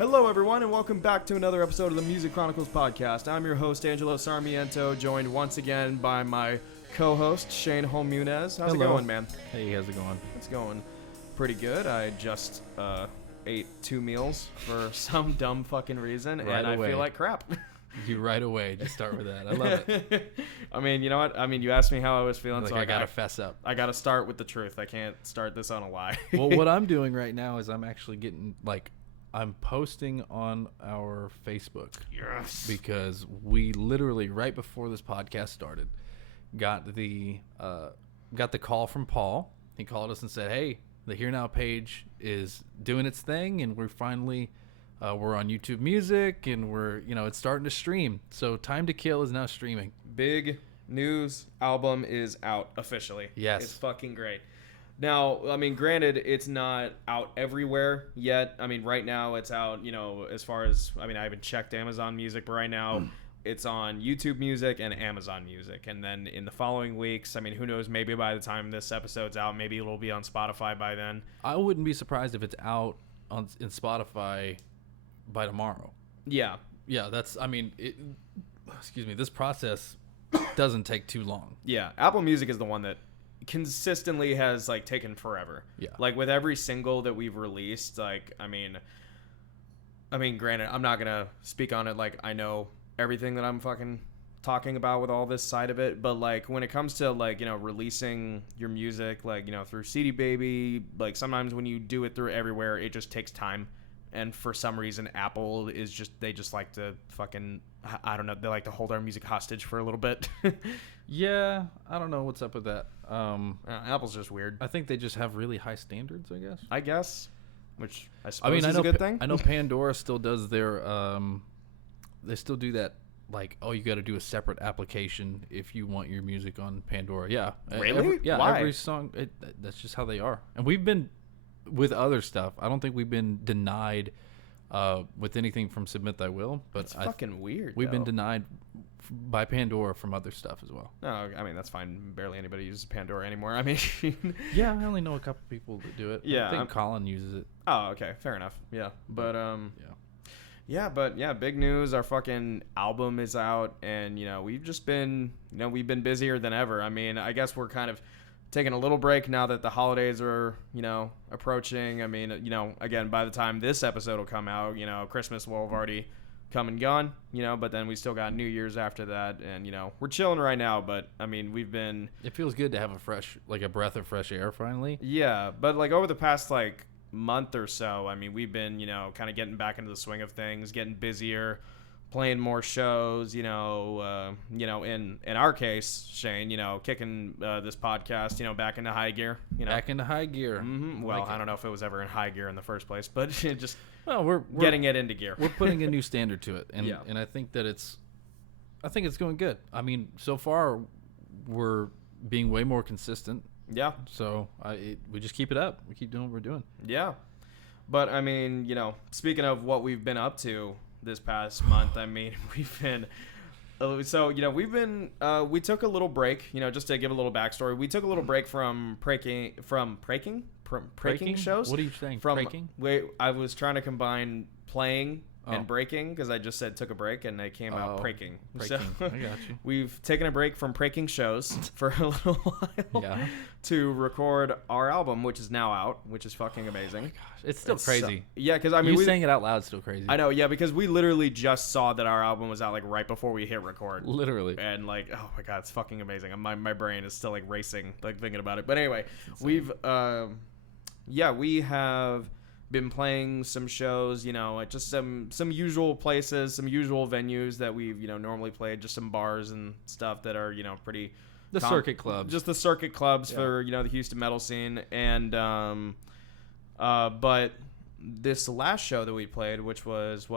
Hello, everyone, and welcome back to another episode of the Music Chronicles podcast. I'm your host, Angelo Sarmiento, joined once again by my co-host, Shane Holmunez. How's it going, man? Hey, how's it going? It's going pretty good. I just ate 2 meals for some dumb fucking reason, Right and away. I feel like crap. You right away. Just start with that. I love it. I mean, you know what? I mean, you asked me how I was feeling, Like so I gotta fess up. I gotta start with the truth. I can't start this on a lie. Well, what I'm doing right now is I'm actually getting I'm posting on our Facebook. Yes. Because we literally right before this podcast started got the call from Paul. He called us and said, "Hey, the Here Now page is doing its thing, and we're finally we're on YouTube Music, and it's starting to stream. So Time to Kill is now streaming." Big news, album is out officially. Yes. It's fucking great. Now, I mean, granted, it's not out everywhere yet. I mean, right now it's out, as far as, I haven't checked Amazon Music, but right now it's on YouTube Music and Amazon Music. And then in the following weeks, I mean, who knows, maybe by the time this episode's out, maybe it'll be on Spotify by then. I wouldn't be surprised if it's out in Spotify by tomorrow. Yeah. Yeah, this process doesn't take too long. Yeah, Apple Music is the one that consistently has taken forever. Yeah. With every single that we've released, I mean, granted, I'm not gonna speak on it I know everything that I'm fucking talking about with all this side of it, but when it comes to releasing your music through CD Baby, sometimes when you do it through everywhere, it just takes time. And for some reason, Apple they just like to fucking, I don't know, they like to hold our music hostage for a little bit. Yeah, I don't know what's up with that. Apple's just weird. I think they just have really high standards, I guess. Which I suppose is a good thing. I know Pandora still does their, they still do that, you got to do a separate application if you want your music on Pandora. Yeah. Really? Why? Every song, that's just how they are. And we've been, with other stuff, I don't think we've been denied with anything from Submit Thy Will, but it's fucking weird. We've been denied by Pandora from other stuff as well. No, that's fine. Barely anybody uses Pandora anymore. Yeah, I only know a couple people that do it. Yeah, I think Colin uses it. Oh, okay, fair enough. Yeah, but big news. Our fucking album is out, and we've just been, we've been busier than ever. I guess we're kind of taking a little break now that the holidays are, approaching. Again, by the time this episode will come out, Christmas will have already come and gone, but then we still got New Year's after that, and, we're chilling right now, but, we've been... It feels good to have a breath of fresh air finally. Yeah, but, over the past, month or so, we've been, kind of getting back into the swing of things, getting busier, playing more shows, in our case, Shane, kicking this podcast, back into high gear, Back into high gear. Mm-hmm. Well, I don't know if it was ever in high gear in the first place, but just we're getting it into gear. We're putting a new standard to it, and yeah. And I think that it's going good. So far we're being way more consistent. Yeah. So we just keep it up. We keep doing what we're doing. Yeah. But speaking of what we've been up to this past month, we've been we took a little break, just to give a little backstory. We took a little break from breaking shows. What are you saying? Breaking? I was trying to combine playing and breaking, because I just said took a break and they came out breaking. So I got you. We've taken a break from breaking shows for a little while to record our album, which is now out, which is fucking amazing. Oh my gosh, it's still crazy. Yeah, because you saying it out loud is still crazy. I know, yeah, because we literally just saw that our album was out right before we hit record. Literally. And oh my god, it's fucking amazing. My brain is still racing thinking about it. But anyway, we have been playing some shows, at just some usual places, some usual venues that we've, normally played, just some bars and stuff that are, pretty... circuit clubs. Just the circuit clubs for, the Houston metal scene. And, but this last show that we played, which was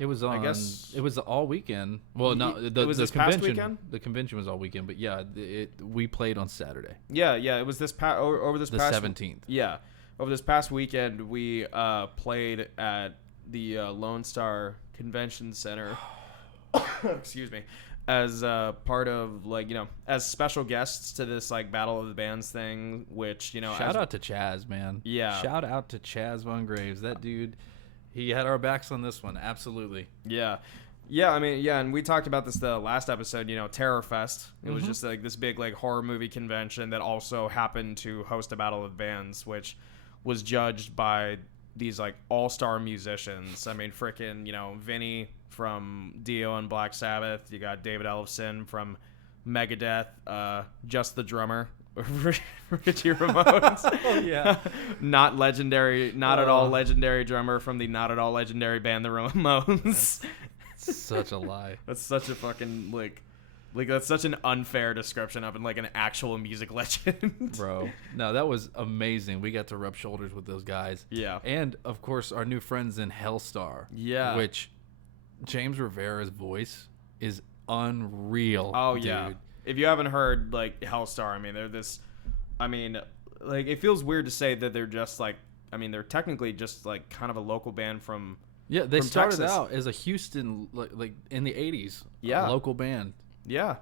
it was on, I guess it was all weekend. Well, no, it was this convention, past weekend? The convention was all weekend, but yeah, we played on Saturday. Yeah, it was this over this past... The 17th. Yeah. Over this past weekend, we played at the Lone Star Convention Center. Excuse me. As part of as special guests to this Battle of the Bands thing, which shout out to Chaz, man. Yeah. Shout out to Chaz Von Graves. That dude, he had our backs on this one. Absolutely. Yeah. Yeah, I mean, yeah, and we talked about this the last episode, TerrorFest. It was just like this big like horror movie convention that also happened to host a battle of bands, which was judged by these like all-star musicians. I mean, freaking, Vinny from Dio and Black Sabbath. You got David Ellefson from Megadeth, just the drummer. Richie Ramones. Oh yeah. Not at all legendary drummer from the not at all legendary band the Ramones. Such a lie. That's such a fucking like that's such an unfair description of like an actual music legend. Bro. No, that was amazing. We got to rub shoulders with those guys. Yeah. And of course our new friends in Hellstar. Yeah. Which James Rivera's voice is unreal. Oh dude. yeah. If you haven't heard like Hellstar, I mean like it feels weird to say that they're just like they're technically just like kind of a local band from they started Texas. out as a Houston like in the 80s. Yeah. A local band. Yeah.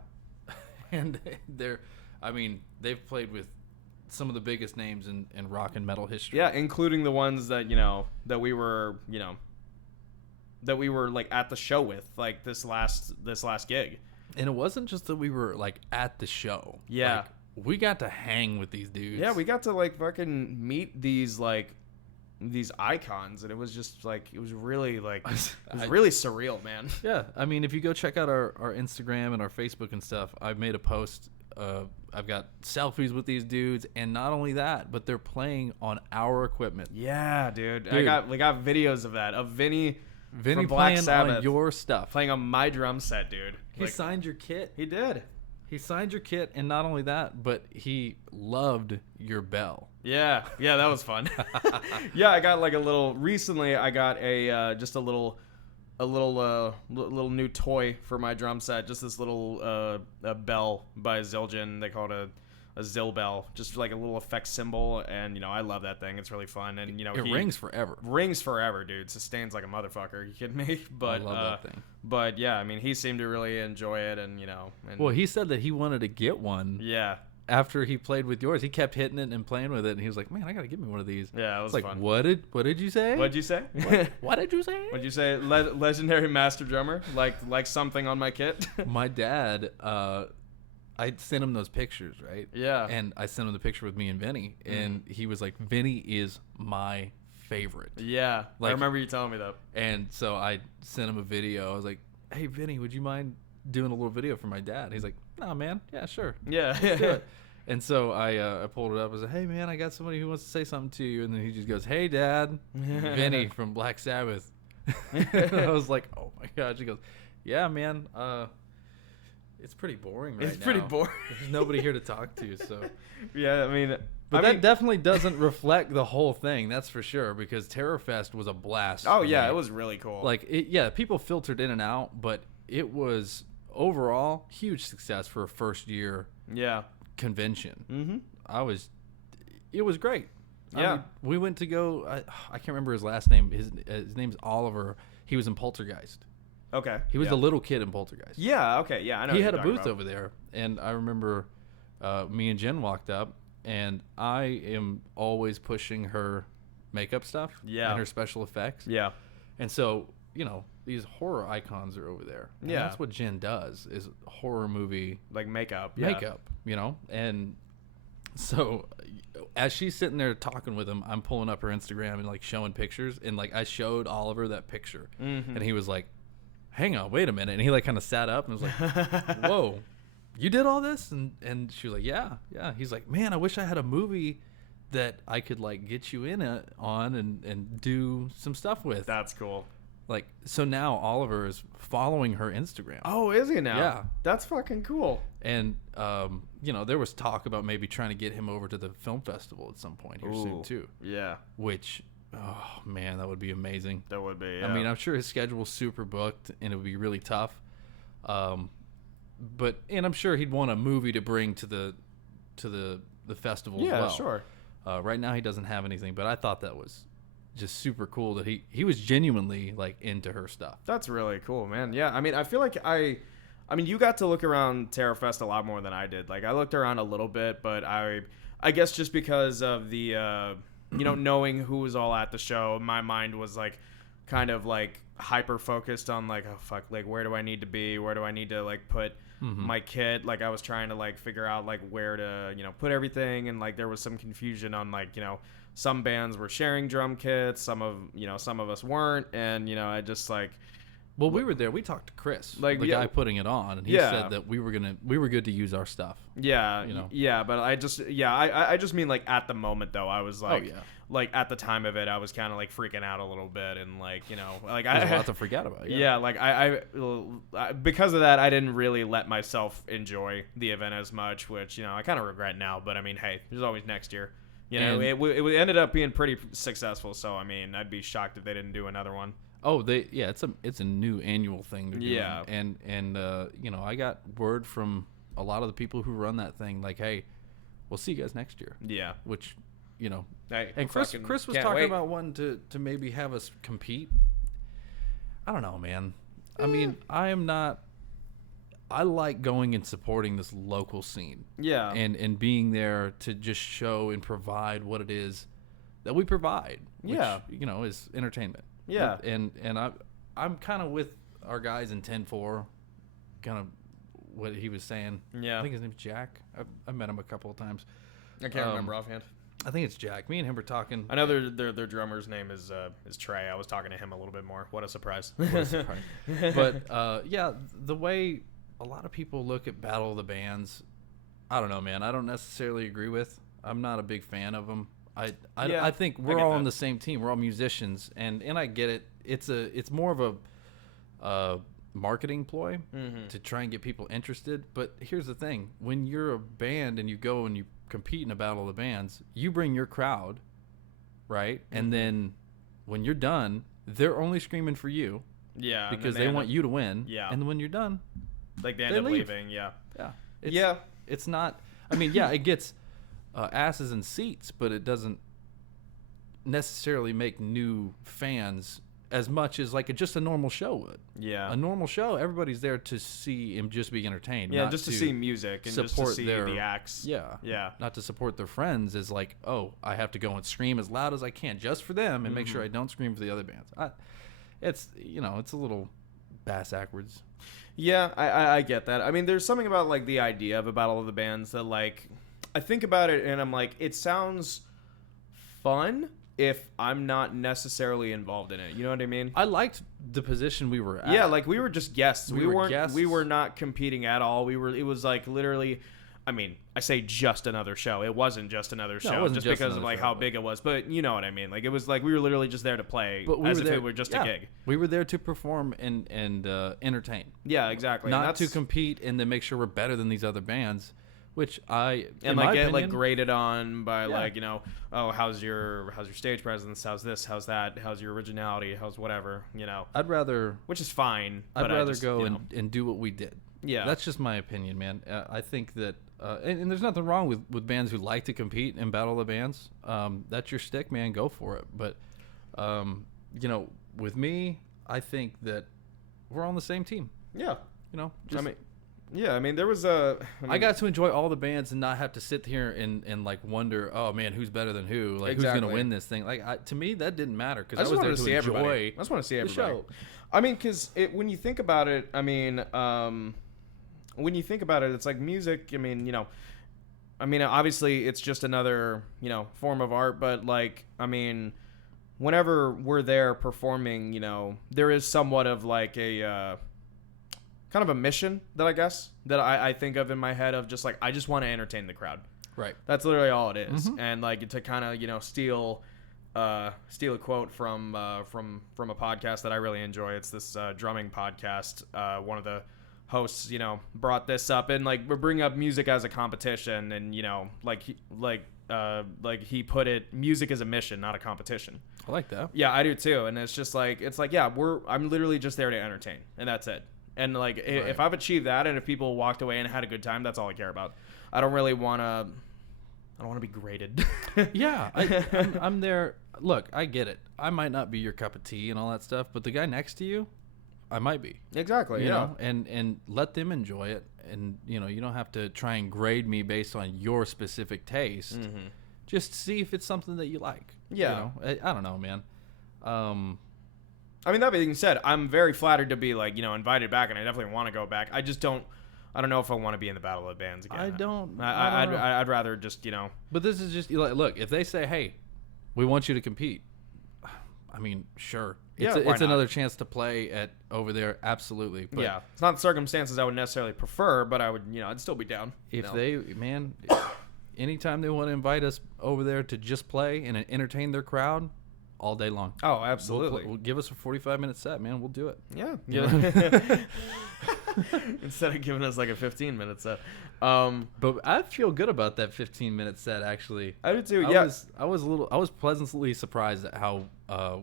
And they've played with some of the biggest names in rock and metal history. Yeah, including the ones that that we were like at the show with like this last gig. And it wasn't just that we were like at the show. Yeah. Like, we got to hang with these dudes. Yeah, we got to like fucking meet these icons, and it was just like it was really really surreal, man. Yeah, I mean, if you go check out our Instagram and our Facebook and stuff, I've made a post. I've got selfies with these dudes, and not only that, but they're playing on our equipment. Yeah, dude. I got videos of that of Vinny from Black playing Sabbath on your stuff, playing on my drum set, dude. He signed your kit. He did. He signed your kit, and not only that, but he loved your bell. Yeah, that was fun. Yeah, I got like recently I got a just a little new toy for my drum set, just this little a bell by Zildjian. They call it a Zill bell, just like a little effect symbol, and I love that thing. It's really fun, and it rings forever. Rings forever, dude. Sustains like a motherfucker. You kidding me? But I love that thing. But yeah, I mean, he seemed to really enjoy it, and well, he said that he wanted to get one. Yeah. After he played with yours, he kept hitting it and playing with it, and he was like, "Man, I gotta get me one of these." Yeah, it was like, fun. What did you say? What'd you say? What did you say? What'd you say? Legendary master drummer, like something on my kit. My dad, I sent him those pictures, right? Yeah. And I sent him the picture with me and Vinny, and he was like, "Vinny is my favorite." Yeah, I remember you telling me that. And so I sent him a video. I was like, "Hey, Vinny, would you mind doing a little video for my dad?" He's like, "Nah, man. Yeah, sure. Yeah. Let's do it." And so I pulled it up. I said, "Hey, man, I got somebody who wants to say something to you." And then he just goes, "Hey, Dad." Vinny from Black Sabbath. And I was like, "Oh, my gosh." He goes, "Yeah, man. It's pretty boring right now. It's pretty boring. There's nobody here to talk to." So yeah, I mean, that definitely doesn't reflect the whole thing. That's for sure, because TerrorFest was a blast. Oh, yeah, it was really cool. Like, people filtered in and out, but it was overall huge success for a first year. Yeah. Convention. Mm-hmm. It was great. Yeah. I mean, we went to go. I can't remember his last name. His name's Oliver. He was in Poltergeist. Okay. He was the little kid in Poltergeist. Yeah. Okay. Yeah, I know. He had a booth over there, and I remember me and Jen walked up, and I am always pushing her makeup stuff. Yeah. And her special effects. Yeah. And so these horror icons are over there. And that's what Jen does, is horror movie like makeup. And so as she's sitting there talking with him, I'm pulling up her Instagram and like showing pictures, and like I showed Oliver that picture, and he was like, "Hang on, wait a minute," and he like kind of sat up and was like, "Whoa, you did all this?" And she was like, yeah. He's like, "Man, I wish I had a movie that I could like get you in on and do some stuff with." That's cool. Like, so now Oliver is following her Instagram. Oh, is he now? Yeah. That's fucking cool. And, there was talk about maybe trying to get him over to the film festival at some point here soon, too. Yeah. Which, oh, man, that would be amazing. That would be, yeah. I mean, I'm sure his schedule's super booked, and it would be really tough. And I'm sure he'd want a movie to bring to the festival as well. Yeah, sure. Right now he doesn't have anything, but I thought that was just super cool that he was genuinely like into her stuff. That's really cool, man. Yeah, I mean, I feel like I mean, you got to look around TerrorFest a lot more than I did. Like, I looked around a little bit, but I guess just because of the knowing who was all at the show, my mind was like kind of like hyper focused on like, oh fuck, like where do I need to be? Where do I need to like put my kit? Like I was trying to like figure out like where to, put everything, and like there was some confusion on like, some bands were sharing drum kits, some of us weren't, and I just like. Well, we were there. We talked to Chris, like the guy putting it on, and he said that we were good to use our stuff. Yeah, yeah, but I just mean like at the moment though, I was like, like at the time of it, I was kind of like freaking out a little bit, and like like there's a lot to forget about. Yeah, like I because of that, I didn't really let myself enjoy the event as much, which I kind of regret now. But I mean, hey, there's always next year. It ended up being pretty successful, so I mean, I'd be shocked if they didn't do another one. Oh, it's a new annual thing they're doing. Yeah. And I got word from a lot of the people who run that thing, like, hey, we'll see you guys next year. Yeah. Which, hey, and Chris was talking about wanting to maybe have us compete. I don't know, man. I mean, I like going and supporting this local scene. Yeah. And being there to just show and provide what it is that we provide. Which, is entertainment. Yeah, and I'm kind of with our guys in 10-4, kind of what he was saying. Yeah, I think his name's Jack. I've met him a couple of times. I can't remember offhand. I think it's Jack. Me and him were talking. I know their drummer's name is Trey. I was talking to him a little bit more. What a surprise! But the way a lot of people look at Battle of the Bands, I don't know, man. I don't necessarily agree with. I'm not a big fan of them. I think we're all on the same team. We're all musicians, and I get it. It's more of a marketing ploy to try and get people interested. But here's the thing: when you're a band and you go and you compete in a Battle of the Bands, you bring your crowd, right? And then when you're done, they're only screaming for you, because they want you to win. Yeah, and then when you're done, like they end up leaving. Yeah, It's not. I mean, it gets. Asses in seats, but it doesn't necessarily make new fans as much as like just a normal show would. Yeah, a normal show, everybody's there to see and just be entertained. Yeah, just to see music and just to see the acts. Yeah, not to support their friends is like, oh, I have to go and scream as loud as I can just for them and make sure I don't scream for the other bands. It's a little bass backwards. Yeah, I get that. I mean, there's something about like the idea of a Battle of the Bands that like. I think about it and I'm like, it sounds fun if I'm not necessarily involved in it. You know what I mean? I liked the position we were at. Yeah, like we were just guests. We were not competing at all. It was like literally, I mean, I say just another show. It wasn't just another show just because of like how big it was. But you know what I mean? Like it was like we were literally just there to play as if it were just a gig. We were there to perform and entertain. Yeah, exactly. Not to compete and then make sure we're better than these other bands. Which get like graded on by like how's your stage presence, how's this, how's that, how's your originality, how's whatever, I'd rather, which is fine. I'd rather go and do what we did. Yeah, that's just my opinion, man. I think that and there's nothing wrong with bands who like to compete in Battle of the Bands. That's your stick, man. Go for it. But with me, I think that we're on the same team. Yeah, just, I mean, there was I got to enjoy all the bands and not have to sit here and like wonder, oh man, who's better than who? Like who's gonna win this thing? Like to me, that didn't matter because I was there to enjoy. Everybody. I just want to see everybody. Show. I mean, because when you think about it, I mean, it's like music. I mean, obviously, it's just another form of art, but like, I mean, whenever we're there performing, there is somewhat of like a kind of a mission that I guess that I think of in my head of just like I just want to entertain the crowd. Right. That's literally all it is. And like to kind of steal a quote from a podcast that I really enjoy. It's this drumming podcast. One of the hosts brought this up and like we're bringing up music as a competition and like he put it, music is a mission, not a competition. I like that. Yeah, I do too. And it's like I'm literally just there to entertain and that's it. And like if I've achieved that and if people walked away and had a good time, that's all I care about. I don't want to be graded. Yeah, I'm there. Look, I get it. I might not be your cup of tea and all that stuff, but the guy next to you, I might be. Exactly. You know, and let them enjoy it. And you don't have to try and grade me based on your specific taste. Just see if it's something that you like. Yeah. I don't know, man. I mean, that being said, I'm very flattered to be like, invited back, and I definitely want to go back. I don't know if I want to be in the Battle of the Bands again. I don't know. I'd rather just, But this is just look. If they say, "Hey, we want you to compete," I mean, sure. It's another chance to play over there. Absolutely. But yeah, it's not the circumstances I would necessarily prefer, but I would, I'd still be down. If anytime they want to invite us over there to just play and entertain their crowd, all day long. Oh, absolutely. We'll give us a 45-minute set, man. We'll do it. Yeah. Instead of giving us like a 15-minute set. But I feel good about that 15-minute set, actually. I do too. Yeah. I was pleasantly surprised at how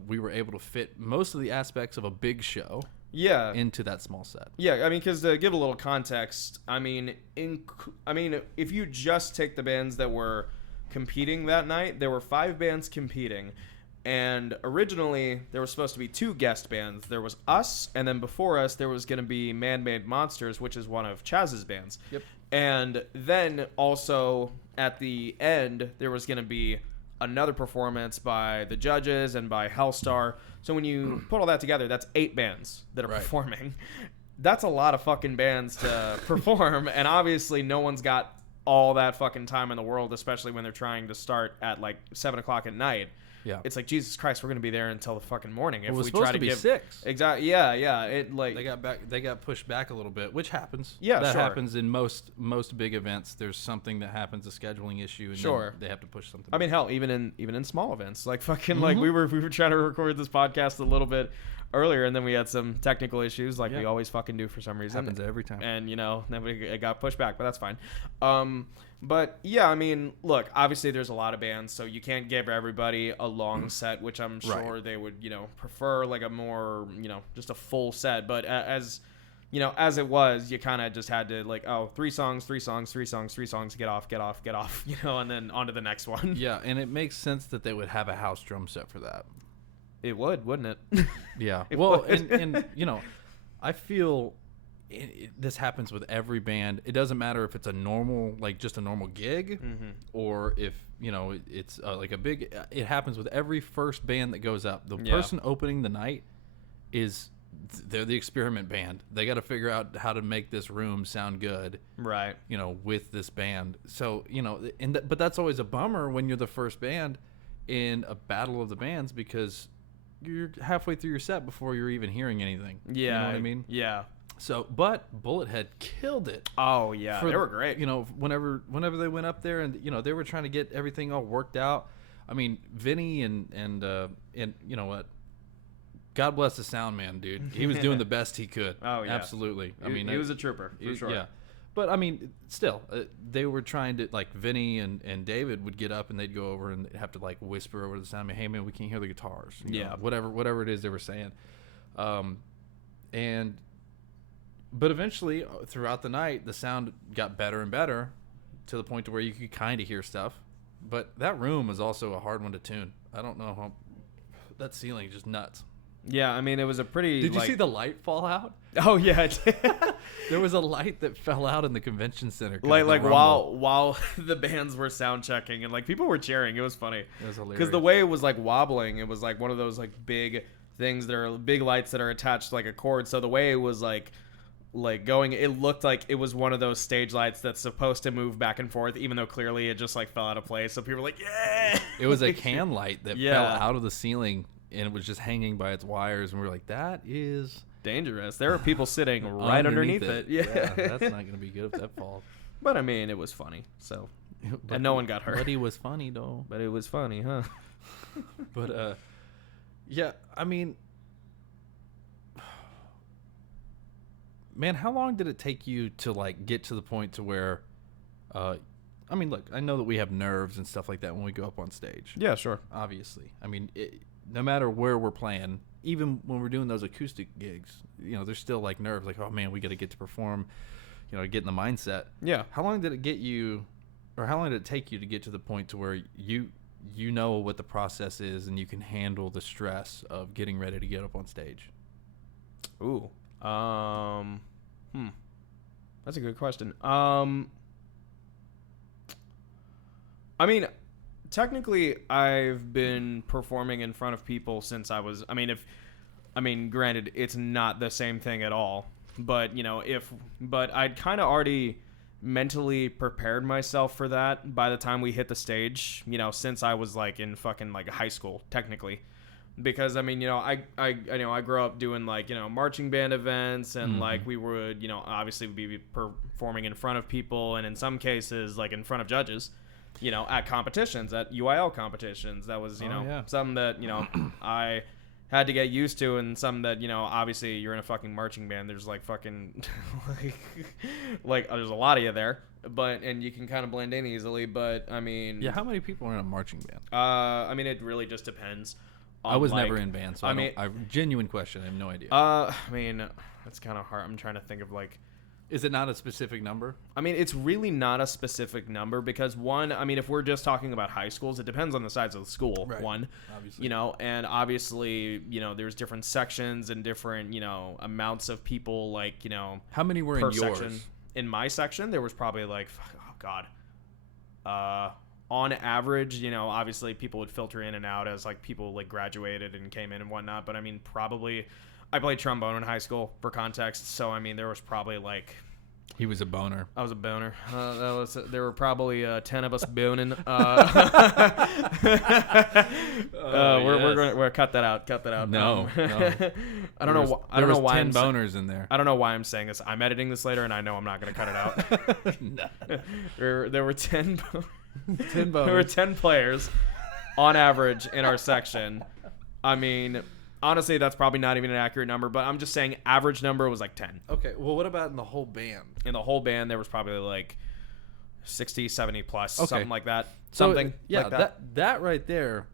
we were able to fit most of the aspects of a big show. Yeah. Into that small set. Yeah, I mean, because to give a little context, I mean, if you just take the bands that were competing that night, there were 5 bands competing. And originally, there was supposed to be 2 guest bands. There was us, and then before us, there was going to be Man-Made Monsters, which is one of Chaz's bands. Yep. And then also, at the end, there was going to be another performance by the judges and by Hellstar. So when you put all that together, that's 8 bands that are performing. That's a lot of fucking bands to perform, and obviously no one's got all that fucking time in the world, especially when they're trying to start at like 7 o'clock at night. Yeah, it's like, Jesus Christ, we're gonna be there until the fucking morning. If we try to be 6, exactly, yeah. It like they got pushed back a little bit, which happens. Yeah, that happens in most big events. There's something that happens, a scheduling issue, and then they have to push something. I mean, hell, even in small events, like fucking like we were trying to record this podcast a little bit earlier, and then we had some technical issues, like we always fucking do for some reason. Happens every time, and then it got pushed back, but that's fine. But yeah, I mean, look, obviously there's a lot of bands, so you can't give everybody a long set, which I'm sure they would, prefer like a more, just a full set. But as it was, you kind of just had to like, 3 songs, get off, and then on to the next one. Yeah, and it makes sense that they would have a house drum set for that. It would, wouldn't it? Yeah. Well, and I feel this happens with every band. It doesn't matter if it's a normal, like just a normal gig, or if it's like a big. It happens with every first band that goes up. The person opening the night they're the experiment band. They got to figure out how to make this room sound good, right? With this band. So but that's always a bummer when you're the first band in a battle of the bands, because you're halfway through your set before you're even hearing anything. Yeah, you know what I mean? Yeah. So, but Bullethead killed it. Oh yeah, they were great. Whenever they went up there and they were trying to get everything all worked out. I mean, Vinny and you know what? God bless the sound man, dude. He was doing the best he could. Oh yeah, absolutely. He was a trooper for sure. Yeah, but I mean, still, they were trying to, like, Vinny and David would get up and they'd go over and have to like whisper over the sound man, "Hey man, we can't hear the guitars." Whatever it is they were saying, But eventually, throughout the night, the sound got better and better to the point to where you could kind of hear stuff. But that room was also a hard one to tune. I don't know how that ceiling is just nuts. Yeah, I mean, it was a pretty. Did you see the light fall out? Oh yeah, there was a light that fell out in the convention center. Like while the bands were sound checking and like people were cheering. It was funny. It was hilarious because the way it was like wobbling, it was like one of those like big things that are big lights that are attached to like a cord. So the way it was like going, it looked like it was one of those stage lights that's supposed to move back and forth, even though clearly it just like fell out of place. So people were like, yeah. It was a can light that fell out of the ceiling and it was just hanging by its wires, and we were like, that is dangerous. There were people sitting right underneath it. Yeah, that's not going to be good if that falls. But I mean, it was funny. So, and no one got hurt. But it was funny though. But it was funny, huh? But yeah, I mean, man, how long did it take you to like get to the point to where, I mean, look, I know that we have nerves and stuff like that when we go up on stage. Yeah, sure. Obviously. I mean, no matter where we're playing, even when we're doing those acoustic gigs, there's still like nerves, like, oh man, we got to get to perform, get in the mindset. Yeah. How long did it get you, or how long did it take you to get to the point to where you know what the process is and you can handle the stress of getting ready to get up on stage? Ooh. That's a good question. I mean, technically, I've been performing in front of people since I was. I mean, I mean, granted, it's not the same thing at all. But, you know, but I'd kind of already mentally prepared myself for that by the time we hit the stage, you know, since I was like in fucking like high school, technically. Because I mean, you know, I grew up doing like, you know, marching band events, and like we would, you know, obviously be performing in front of people, and in some cases like in front of judges, you know, at competitions, at UIL competitions. That was, you know, something that, you know, I had to get used to, and something that, you know, obviously you're in a fucking marching band, there's like fucking like there's a lot of you there, and you can kind of blend in easily. But I mean, how many people are in a marching band? I mean, it really just depends. I was never in band, so I genuine question. I have no idea. I mean, that's kind of hard. I'm trying to think of like. Is it not a specific number? I mean, it's really not a specific number because I mean, if we're just talking about high schools, it depends on the size of the school. Right. Obviously. You know, and obviously, you know, there's different sections and different, you know, amounts of people. Like, you know, how many were in yours? Section. In my section, there was probably like, oh god, on average, you know, obviously people would filter in and out as like people like graduated and came in and whatnot. But I mean, probably I played trombone in high school for context. So, I mean, there was probably like. He was a boner. I was a boner. There were probably 10 of us boning. We're cut that out. Cut that out. No. I don't know. I don't know why 10 boners in there. I don't know why I'm saying this. I'm editing this later, and I know I'm not going to cut it out. No. There were 10. 10 boners. There were 10 players on average in our section. I mean, honestly, that's probably not even an accurate number, but I'm just saying average number was like 10. Okay, well, what about in the whole band? In the whole band, there was probably like 60, 70 plus, something like that. Something like that. That right there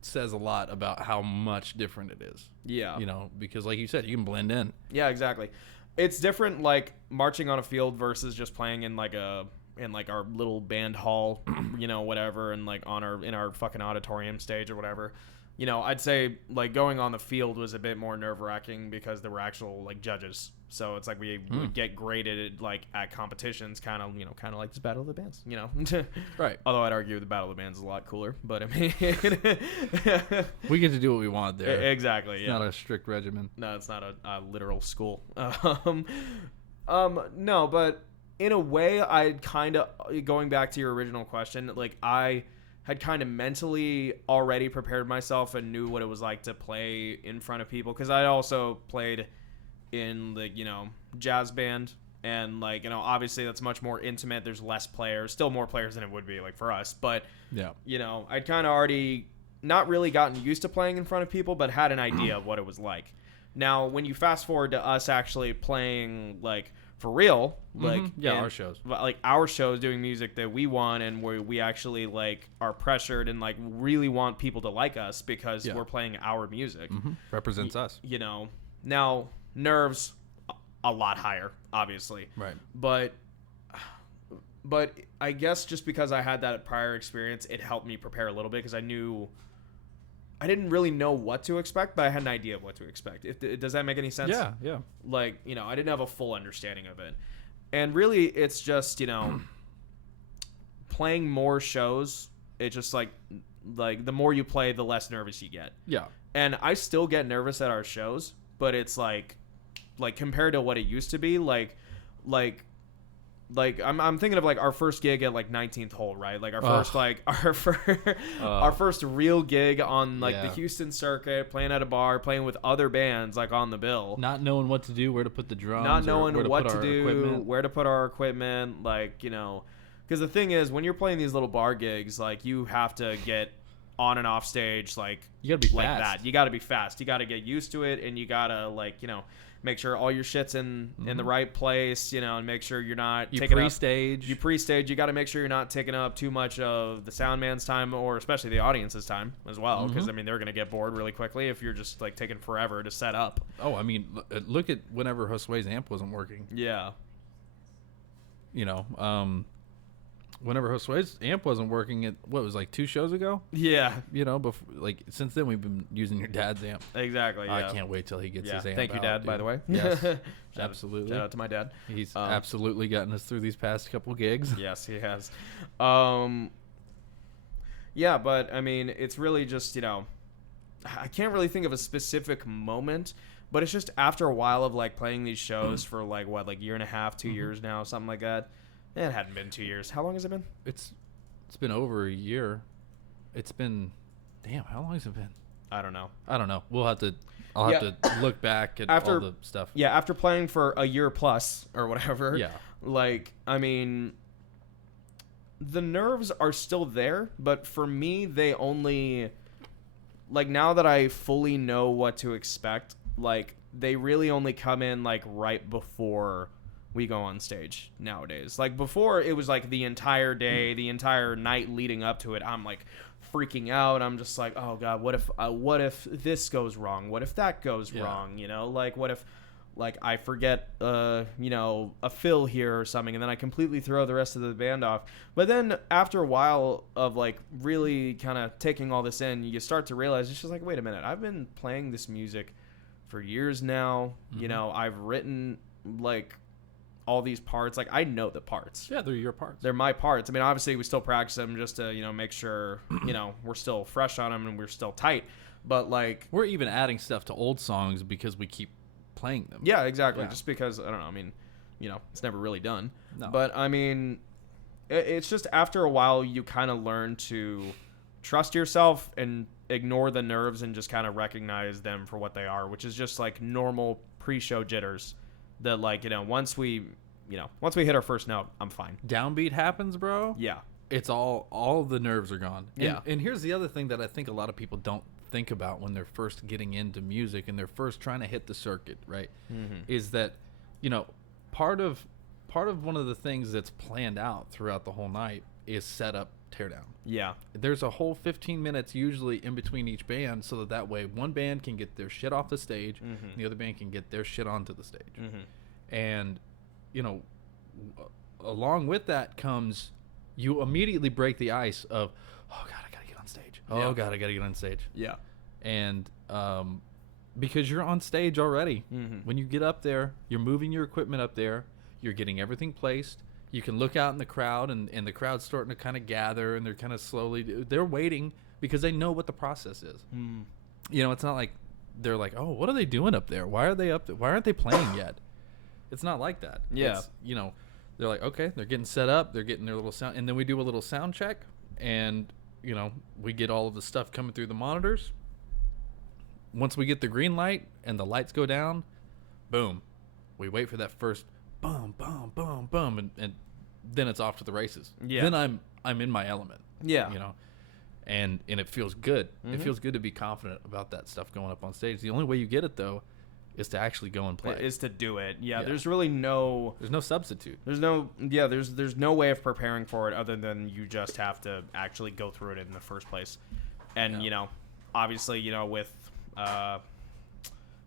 says a lot about how much different it is. Yeah. You know, because like you said, you can blend in. Yeah, exactly. It's different, like, marching on a field versus just playing in like our little band hall, you know, whatever, and like in our fucking auditorium stage or whatever. You know, I'd say like going on the field was a bit more nerve-wracking because there were actual like judges. So it's like we would get graded like at competitions, kind of like this Battle of the Bands, you know. Right. Although I'd argue the Battle of the Bands is a lot cooler, but I mean, we get to do what we want there. Exactly. It's yeah. Not a strict regimen. No, it's not a literal school. No, but in a way, I'd kind of, going back to your original question, like I had kind of mentally already prepared myself and knew what it was like to play in front of people, because I also played in the, you know, jazz band, and like, you know, obviously that's much more intimate. There's less players, still more players than it would be like for us, but yeah, you know, I'd kind of already not really gotten used to playing in front of people, but had an idea of what it was like. Now, when you fast forward to us actually playing like for real, like our shows, like our shows, doing music that we want, and where we actually like are pressured and like really want people to like us because we're playing our music, represents us. You know, now nerves a lot higher, obviously, right? But I guess just because I had that prior experience, it helped me prepare a little bit, because I didn't really know what to expect, but I had an idea of what to expect. Does that make any sense? Yeah. Like, you know, I didn't have a full understanding of it. And really, it's just, you know, playing more shows, it's just like the more you play, the less nervous you get. Yeah. And I still get nervous at our shows, but it's like compared to what it used to be, like I'm thinking of like our first gig at like 19th hole, right? Like our first real gig on like the Houston circuit, playing at a bar, playing with other bands like on the bill. Not knowing what to do, where to put the drums, not knowing what to do, where to put our equipment, like, you know, because the thing is, when you're playing these little bar gigs, like you have to get on and off stage, like you gotta be like fast. That. You gotta be fast. You gotta get used to it, and you gotta, like, you know, make sure all your shit's in the right place, you know, and make sure you're not taking pre-stage. You pre-stage. You got to make sure you're not taking up too much of the sound man's time, or especially the audience's time as well, because I mean, they're gonna get bored really quickly if you're just like taking forever to set up. Oh, I mean, look at whenever Josue's amp wasn't working. Yeah. You know, whenever Josue's amp wasn't working, it was like 2 shows ago. Yeah. You know, before, like, since then we've been using your dad's amp. Exactly. Yeah. I can't wait till he gets his amp. Thank you, Dad. Dude. By the way. Yes. Absolutely. Shout out to my dad. He's absolutely gotten us through these past couple gigs. Yes, he has. Yeah, but I mean, it's really just, you know, I can't really think of a specific moment, but it's just after a while of like playing these shows for like year and a half, 2 years now, something like that. It hadn't been 2 years. How long has it been? It's been over a year. It's been, damn, how long has it been? I don't know. I'll have to look back at all the stuff. Yeah, after playing for a year plus or whatever. Yeah. Like, I mean, the nerves are still there, but for me, they only, like, now that I fully know what to expect, like, they really only come in, like, right before we go on stage nowadays. Like, before, it was, like, the entire day, the entire night leading up to it, I'm, like, freaking out. I'm just like, oh, God, what if this goes wrong? What if that goes wrong? You know, like, what if, like, I forget, you know, a fill here or something, and then I completely throw the rest of the band off. But then after a while of, like, really kind of taking all this in, you start to realize it's just like, wait a minute, I've been playing this music for years now. You know, I've written, like, all these parts. Like, I know the parts. Yeah, they're your parts. They're my parts. I mean, obviously, we still practice them just to, you know, make sure, you know, we're still fresh on them and we're still tight. But, like... We're even adding stuff to old songs because we keep playing them. Yeah, exactly. Yeah. Just because, I don't know, I mean, you know, it's never really done. No. But, I mean, it's just after a while you kind of learn to trust yourself and ignore the nerves and just kind of recognize them for what they are, which is just, like, normal pre-show jitters that, like, you know, once we hit our first note, I'm fine. Downbeat happens, bro. Yeah. It's all the nerves are gone. Yeah. And here's the other thing that I think a lot of people don't think about when they're first getting into music and they're first trying to hit the circuit, right? Is that, you know, part of one of the things that's planned out throughout the whole night is set up, tear down. Yeah. There's a whole 15 minutes usually in between each band, so that way one band can get their shit off the stage and the other band can get their shit onto the stage. And, you know, along with that comes, you immediately break the ice of, oh God, I gotta get on stage. Oh God, I gotta get on stage. Yeah. And because you're on stage already, when you get up there, you're moving your equipment up there, you're getting everything placed. You can look out in the crowd, and the crowd's starting to kind of gather, and they're kind of slowly, they're waiting because they know what the process is. You know, it's not like they're like, oh, what are they doing up there? Why are they up there? Why aren't they playing yet? It's not like that. Yeah. It's, you know, they're like, okay, they're getting set up, they're getting their little sound, and then we do a little sound check, and, you know, we get all of the stuff coming through the monitors. Once we get the green light and the lights go down, boom, we wait for that first boom, boom, boom, boom, and then it's off to the races. Yeah. Then I'm in my element. Yeah. You know, and it feels good. It feels good to be confident about that stuff going up on stage. The only way you get it, though, is to actually go and play. Is to do it. Yeah. There's really no... There's no substitute. There's no... Yeah, there's no way of preparing for it other than you just have to actually go through it in the first place. And, you know, obviously, you know, with...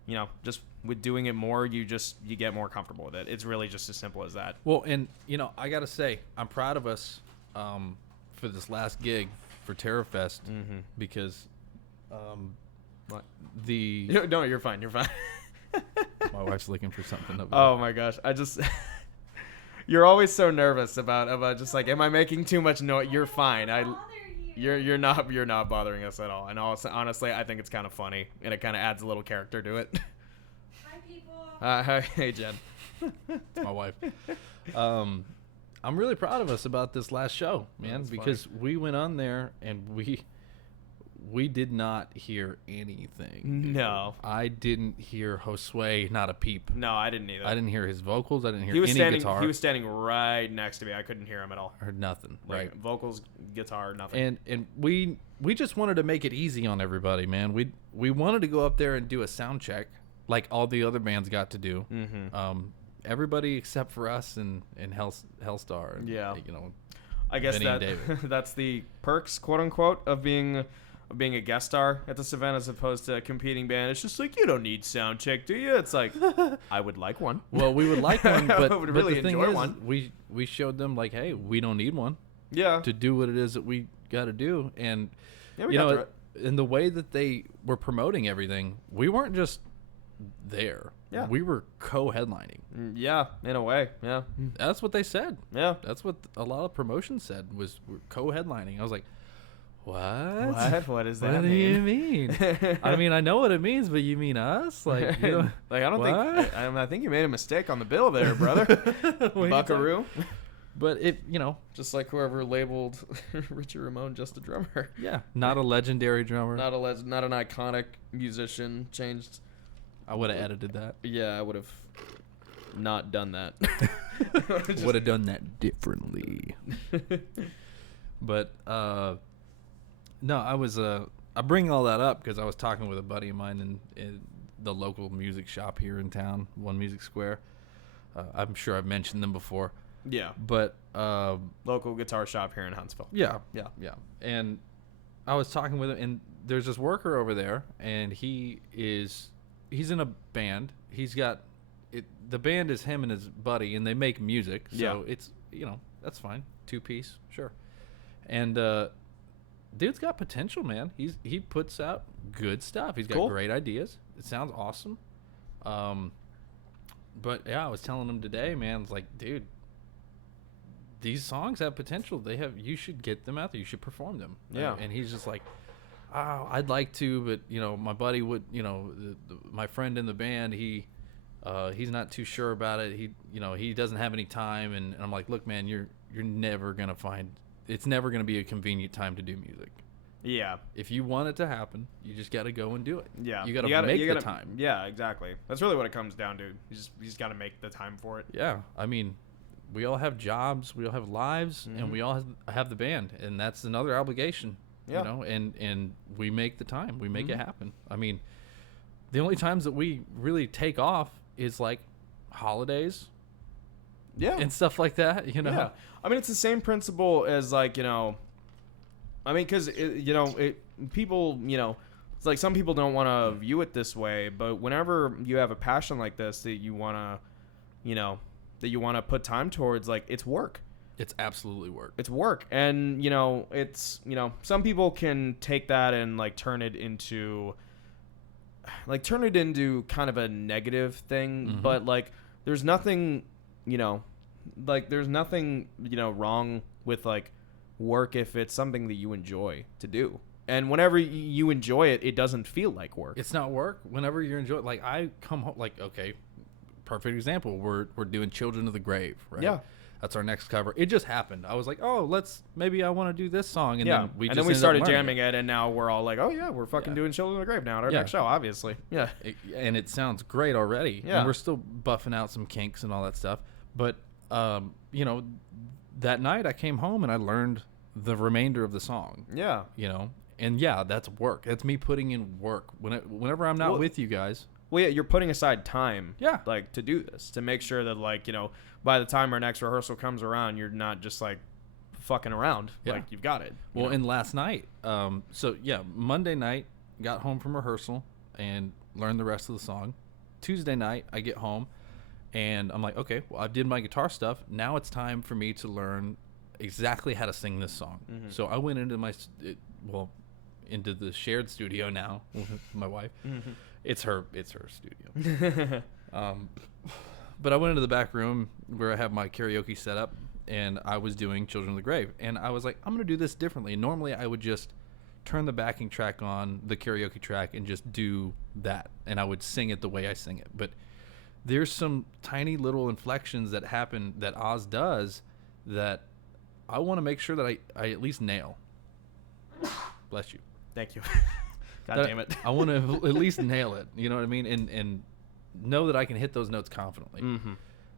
you know, just with doing it more, you get more comfortable with it. It's really just as simple as that. Well, and, you know, I got to say, I'm proud of us for this last gig for TerrorFest because what? No, you're fine. You're fine. My wife's looking for something. Oh, my gosh. I just... You're always so nervous about just like, am I making too much noise? You're fine. You're not bothering us at all. And also, honestly, I think it's kind of funny, and it kind of adds a little character to it. Hi, people. Hey, Jen. It's my wife. I'm really proud of us about this last show, man, because we went on there and we did not hear anything. No. I didn't hear Josue, not a peep. No, I didn't either. I didn't hear his vocals. I didn't hear guitar. He was standing right next to me. I couldn't hear him at all. I heard nothing. Like, right. Vocals, guitar, nothing. And we just wanted to make it easy on everybody, man. We wanted to go up there and do a sound check like all the other bands got to do. Everybody except for us and Hellstar. And, yeah. You know, I guess that's the perks, quote unquote, of being a guest star at this event as opposed to a competing band. It's just like, you don't need sound check, do you? It's like, I would like one. Well, we would like one, but I would really the thing enjoy is, one. We showed them like, hey, we don't need one. Yeah. To do what it is that we got to do, and yeah, we you got know, through it. in the way that they were promoting everything, we weren't just there. Yeah. We were co-headlining. Yeah, in a way. Yeah. That's what they said. Yeah. That's what a lot of promotions said was we're co-headlining. I was like, What? What does What that do mean? you mean? I mean, I know what it means, but you mean us? Like, you know, like I don't what? think I think you made a mistake on the bill there, brother. What are you Buckaroo. talking- But it, you know, Just like whoever labeled Richie Ramone just a drummer. yeah, not a legendary drummer. Not not an iconic musician. Changed. I would have edited that. Yeah, I would have not done that. Would have done that differently. But no, I bring all that up because I was talking with a buddy of mine in the local music shop here in town, One Music Square. I'm sure I've mentioned them before. Yeah. But Local guitar shop here in Huntsville. yeah. And I was talking with him, and there's this worker over there, and he's in a band. He's got the band is him and his buddy, and they make music. So it's, you know, that's fine. 2-piece, sure. And dude's got potential, man. He puts out good stuff. He's got great ideas. It sounds awesome. But yeah, I was telling him today, man, it's like, dude, these songs have potential. You should get them out there. You should perform them. Yeah. And he's just like, oh, I'd like to, but you know, my buddy would, you know, my friend in the band, he's not too sure about it. He doesn't have any time. And I'm like, look, man, you're never going to find, it's never going to be a convenient time to do music. Yeah. If you want it to happen, you just got to go and do it. Yeah. You got to make the time. Yeah, exactly. That's really what it comes down to. You just got to make the time for it. Yeah. I mean, we all have jobs, we all have lives, and we all have the band, and that's another obligation. Yeah. You know, and we make the time. We make it happen. I mean, the only times that we really take off is like holidays. Yeah. And stuff like that, you know. Yeah. I mean, it's the same principle as like, you know, I mean, because, you know, people, you know, it's like some people don't want to view it this way, but whenever you have a passion like this that you want to, you know, that you want to put time towards, like, it's work. It's absolutely work. It's work. And, you know, it's, you know, some people can take that and like turn it into kind of a negative thing, but like there's nothing, you know, wrong with like work if it's something that you enjoy to do. And whenever you enjoy it, it doesn't feel like work. It's not work. Whenever you're enjoying, like I come home, like, okay, perfect example. We're doing Children of the Grave, right? Yeah. That's our next cover. It just happened. I was like, oh, maybe I want to do this song. And then we started jamming it, and now we're all like, oh yeah, we're fucking doing Children of the Grave now at our next show, obviously. Yeah. And it sounds great already. Yeah. And we're still buffing out some kinks and all that stuff. But, you know, that night I came home and I learned the remainder of the song. Yeah. You know, and yeah, that's work. That's me putting in work. Whenever I'm not with you guys. Well, yeah, you're putting aside time, yeah, like to do this, to make sure that, like, you know, by the time our next rehearsal comes around, you're not just like fucking around. Yeah. Like, you've got it. Well, and last night, so yeah, Monday night, got home from rehearsal and learned the rest of the song. Tuesday night, I get home and I'm like, okay, well, I did my guitar stuff. Now it's time for me to learn exactly how to sing this song. So I went into into the shared studio now with my wife. It's her studio. But I went into the back room where I have my karaoke set up, and I was doing Children of the Grave. And I was like, I'm going to do this differently. Normally, I would just turn the backing track on, the karaoke track, and just do that. And I would sing it the way I sing it. But there's some tiny little inflections that happen that Oz does that I want to make sure that I at least nail. Bless you. Thank you. God damn it. I want to at least nail it. You know what I mean? And know that I can hit those notes confidently.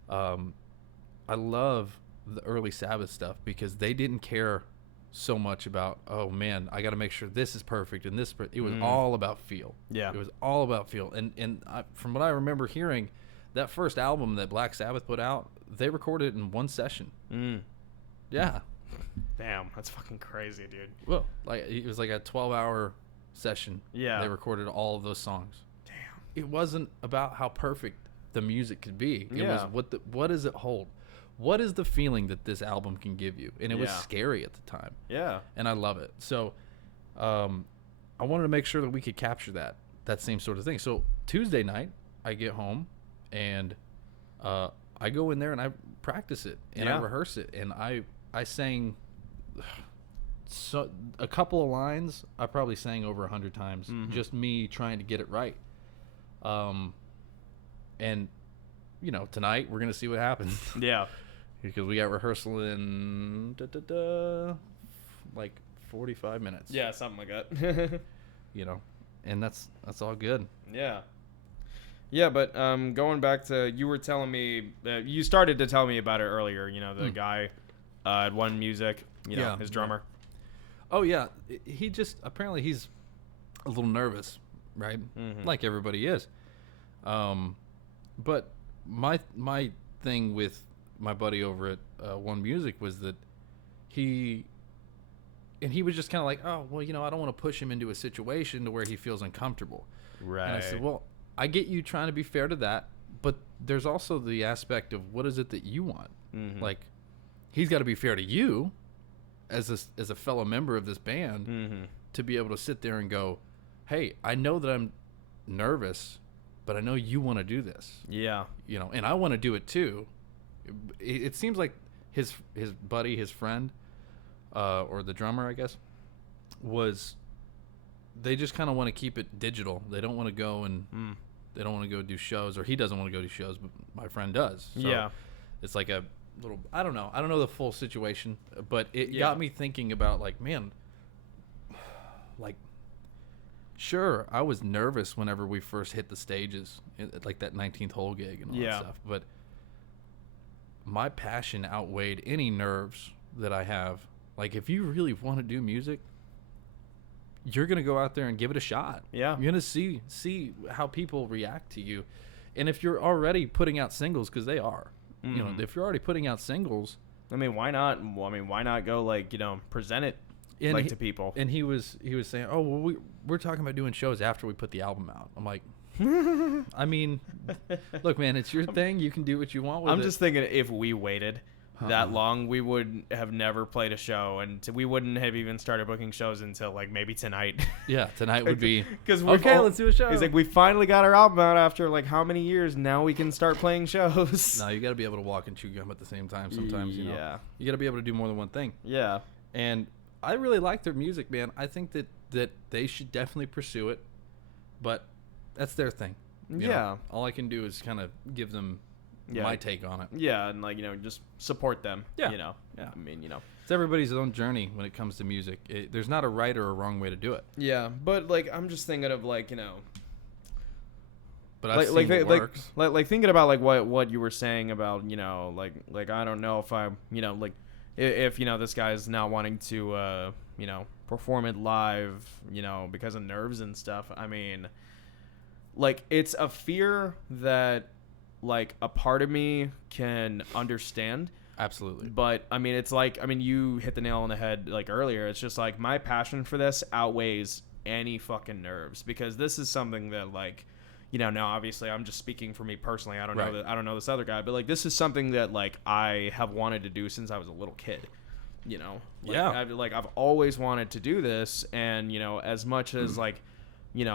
I love the early Sabbath stuff because they didn't care so much about, oh man, I got to make sure this is perfect and this. It was all about feel. Yeah, it was all about feel. And from what I remember hearing, that first album that Black Sabbath put out, they recorded it in one session. Yeah. Damn, that's fucking crazy, dude. Well, like it was like a 12-hour session. Yeah, they recorded all of those songs. Damn, it wasn't about how perfect the music could be. It was what does it hold? What is the feeling that this album can give you? And it was scary at the time. Yeah, and I love it. So, I wanted to make sure that we could capture that same sort of thing. So Tuesday night, I get home, and I go in there and I practice it and I rehearse it, and I sang so a couple of lines I probably sang over 100 times, just me trying to get it right. And tonight we're gonna see what happens. Yeah. Because we got rehearsal in like 45 minutes. Yeah, something like that. And that's all good. Yeah. Yeah, but going back to, you were telling me, you started to tell me about it earlier, the guy at One Music, his drummer. Oh, yeah. He just, apparently he's a little nervous, right? Like everybody is. But my thing with my buddy over at One Music was that he was just kind of like, oh, well, I don't want to push him into a situation to where he feels uncomfortable. Right. And I said, well, I get you trying to be fair to that, but there's also the aspect of what is it that you want? Like, he's got to be fair to you as a fellow member of this band to be able to sit there and go, hey, I know that I'm nervous, but I know you want to do this. Yeah. And I want to do it too. It seems like his buddy, his friend, or the drummer, I guess, they just kind of want to keep it digital. They don't want to go they don't want to go do shows, or he doesn't want to go do shows, but my friend does. So yeah. It's like a little, I don't know the full situation, but it got me thinking about, like, man, like, sure, I was nervous whenever we first hit the stages, like that 19th hole gig and all that stuff, but my passion outweighed any nerves that I have. Like, if you really want to do music, you're going to go out there and give it a shot. Yeah. You're going to see how people react to you. And if you're already putting out singles, because they are, if you're already putting out singles, I mean, why not? Well, I mean, why not go, like, present it to people? And he was saying, oh, well, we're talking about doing shows after we put the album out. I'm like, I mean, look, man, it's your thing. You can do what you want with it. I'm just thinking, if we waited that long, we would have never played a show, and we wouldn't have even started booking shows until, like, maybe tonight. Yeah, tonight would be okay. Let's do a show. He's like, we finally got our album out after, like, how many years? Now we can start playing shows. No, you got to be able to walk and chew gum at the same time. Sometimes, you got to be able to do more than one thing. Yeah. And I really like their music, man. I think that they should definitely pursue it, but that's their thing. You know? All I can do is kind of give them my take on it. Yeah, and, like, just support them. Yeah. Yeah. I mean, it's everybody's own journey when it comes to music. There's not a right or a wrong way to do it. Yeah, but, like, I'm just thinking of, like, But I've seen what works. Like thinking about, like, what you were saying about, like I don't know if I, like, if this guy's now wanting to perform it live, because of nerves and stuff. I mean, like, it's a fear that, like, a part of me can understand. Absolutely. But I mean, it's like, I mean, you hit the nail on the head, like, earlier. It's just like, my passion for this outweighs any fucking nerves, because this is something that, like, now obviously I'm just speaking for me personally. I don't know that I don't know this other guy, but, like, this is something that, like, I have wanted to do since I was a little kid. I've always wanted to do this, and as much as like,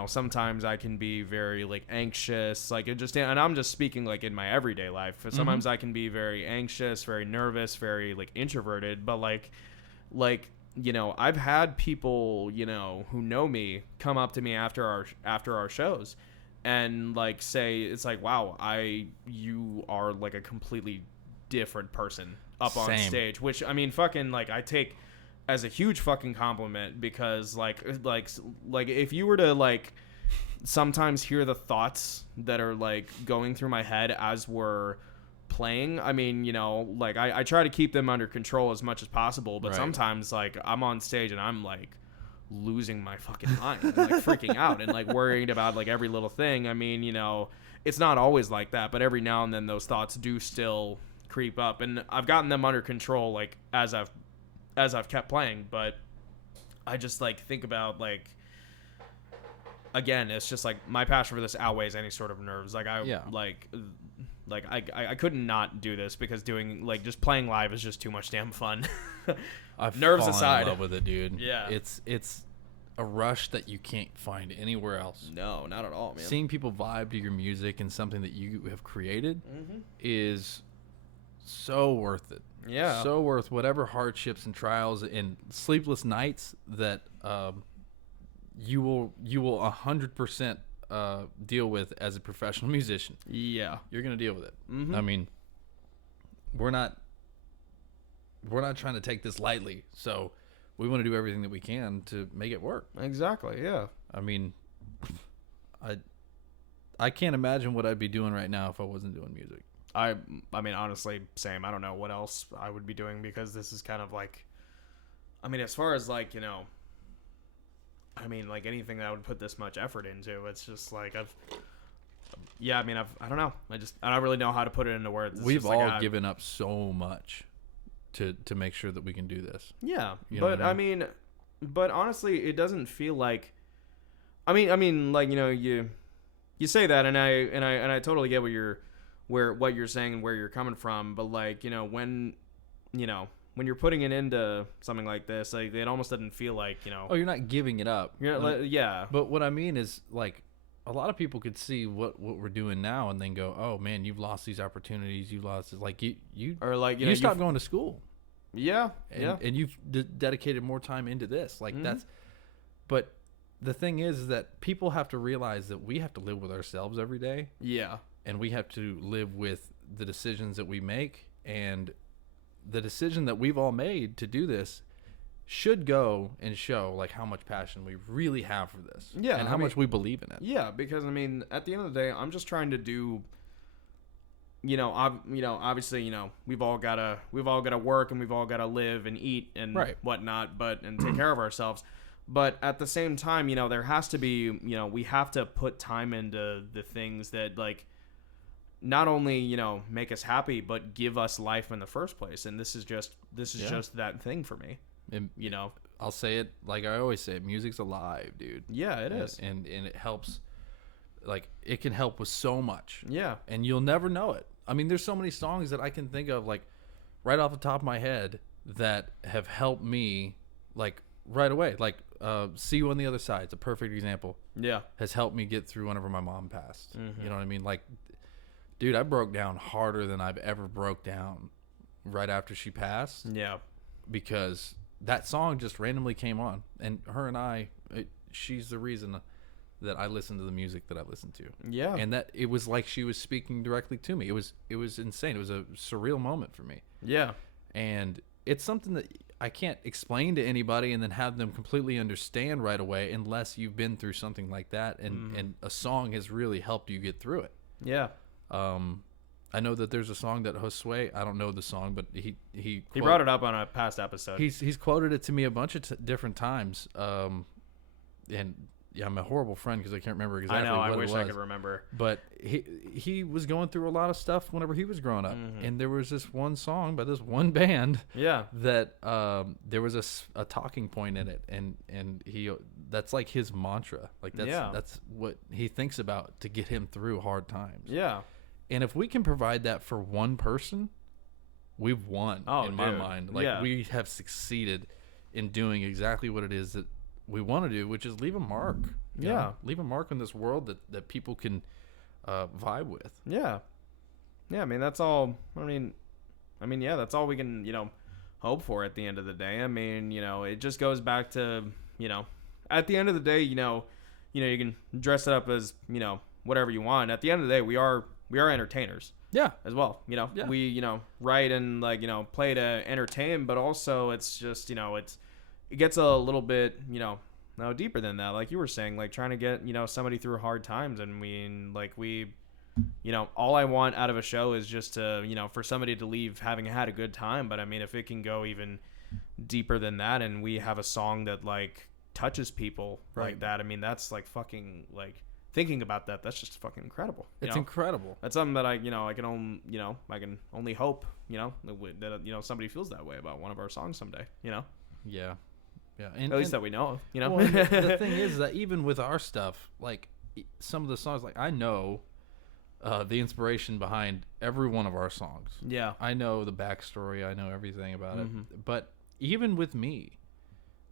sometimes I can be very, like, anxious, like, and I'm just speaking, like, in my everyday life. Sometimes I can be very anxious, very nervous, very, like, introverted, but like I've had people who know me come up to me after our shows and, like, say, it's like, wow, you are, like, a completely different person up on stage, which, I mean, fucking, like, I take as a huge fucking compliment, because like if you were to, like, sometimes hear the thoughts that are, like, going through my head as we're playing, I mean, like, I try to keep them under control as much as possible, but sometimes, like, I'm on stage and I'm, like, losing my fucking mind and, like, freaking out and, like, worried about, like, every little thing. I mean, it's not always like that, but every now and then those thoughts do still creep up, and I've gotten them under control, like, as I've kept playing. But I just, like, think about, like, again, it's just like, my passion for this outweighs any sort of nerves. Like, I couldn't not do this, because doing, like, just playing live is just too much damn fun. Nerves aside, in love with it, dude. Yeah, it's a rush that you can't find anywhere else. No, not at all, man. Seeing people vibe to your music and something that you have created is so worth it. Yeah. So worth whatever hardships and trials and sleepless nights that you will 100% deal with as a professional musician. Yeah. You're gonna deal with it. Mm-hmm. I mean, we're not trying to take this lightly, so we want to do everything that we can to make it work. Exactly. Yeah. I mean, I can't imagine what I'd be doing right now if I wasn't doing music. I mean, honestly, same. I don't know what else I would be doing, because this is kind of like, I mean, as far as like, you know, I mean, like anything that I would put this much effort into, it's just like I don't know. I don't really know how to put it into words. It's We've just like all given up so much to make sure that we can do this. Yeah, You know but what I mean? but honestly, it doesn't feel like. I mean, like, you know, you say that, and I totally get what you're saying and where you're coming from, but like, you know, when you're putting it into something like this, like it almost doesn't feel like, you know. Oh, you're not giving it up. You're not, yeah. But what I mean is, like, a lot of people could see what we're doing now and then go, "Oh man, you've lost these opportunities. You lost it." Like you Or like, you stopped going to school. Yeah. And you've dedicated more time into this. Like Mm-hmm. But the thing is that people have to realize that we have to live with ourselves every day. Yeah. And we have to live with the decisions that we make, and the decision that we've all made to do this should go and show like how much passion we really have for this. Yeah, and how much we believe in it. Yeah, because I mean, at the end of the day, I'm just trying to do. Obviously, we've all gotta work, and we've all gotta live and eat and whatnot, and take care of ourselves. But at the same time, there has to be, we have to put time into the things that like not only make us happy, but give us life in the first place. And this is just that thing for me. And, I'll say it like I always say, music's alive, dude. Yeah, it is. And it helps. Like, it can help with so much. Yeah. And you'll never know it. I mean, there's so many songs that I can think of, like, right off the top of my head that have helped me, like, right away. Like, See You on the Other Side. It's a perfect example. Yeah. Has helped me get through whenever my mom passed. Mm-hmm. You know what I mean? Like, dude, I broke down harder than I've ever broke down right after she passed. Yeah. Because that song just randomly came on. And her and she's the reason that I listen to the music that I listen to. Yeah. And that it was like she was speaking directly to me. It was insane. It was a surreal moment for me. Yeah. And it's something that I can't explain to anybody and then have them completely understand right away unless you've been through something like that and a song has really helped you get through it. Yeah. I know that there's a song that Josue, I don't know the song, but he brought it up on a past episode. He's quoted it to me a bunch of different times. And yeah, I'm a horrible friend because I can't remember exactly what it was. I wish I could remember. But he was going through a lot of stuff whenever he was growing up. Mm-hmm. And there was this one song by this one band Yeah. that there was a talking point in it. And that's like his mantra. Like that's what he thinks about to get him through hard times. Yeah. And if we can provide that for one person, we've won in my mind. Like we have succeeded in doing exactly what it is that we want to do, which is leave a mark. You know? Leave a mark on this world that people can vibe with. Yeah. Yeah, I mean, that's all. I mean, yeah, that's all we can, hope for at the end of the day. I mean, it just goes back to, at the end of the day, you can dress it up as, whatever you want. At the end of the day, we are entertainers. Yeah. As well. We, write and play to entertain, but also it's just, it gets a little bit, deeper than that. Like you were saying, like trying to get, somebody through hard times. And all I want out of a show is just to, for somebody to leave having had a good time. But I mean, if it can go even deeper than that and we have a song that like touches people like that, I mean, that's like fucking like thinking about that. That's just fucking incredible. It's incredible. That's something that I can only hope, that somebody feels that way about one of our songs someday, Yeah. Yeah. At least that we know of, Well, the thing is that even with our stuff, like some of the songs, like I know the inspiration behind every one of our songs. Yeah. I know the backstory. I know everything about it. But even with me,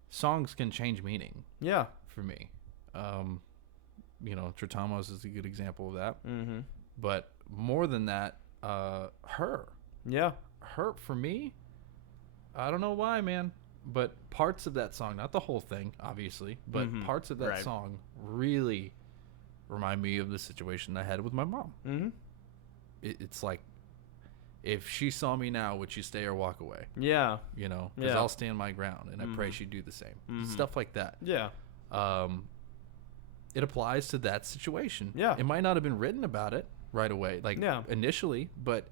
songs can change meaning. Yeah. For me. Tritamos is a good example of that. Mm-hmm. But more than that, her. Yeah. Hurt for me. I don't know why, man. But parts of that song, not the whole thing, obviously, but parts of that song really remind me of the situation I had with my mom. Mm-hmm. It's like, if she saw me now, would she stay or walk away? Yeah. You know, because I'll stand my ground, and I pray she'd do the same. Stuff like that. Yeah. It applies to that situation. Yeah. It might not have been written about it right away, like initially, but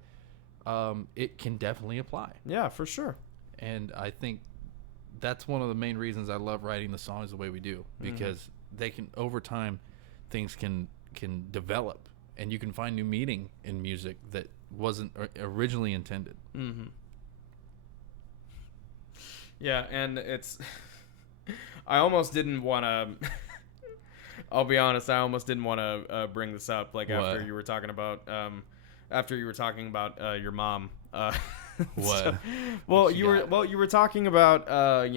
it can definitely apply. Yeah, for sure. And I think that's one of the main reasons I love writing the songs the way we do, because they can, over time, things can develop, and you can find new meaning in music that wasn't originally intended. Yeah, and it's I almost didn't want to I'll be honest, I almost didn't want to bring this up, like, after you were talking about your mom. What? So, you were talking about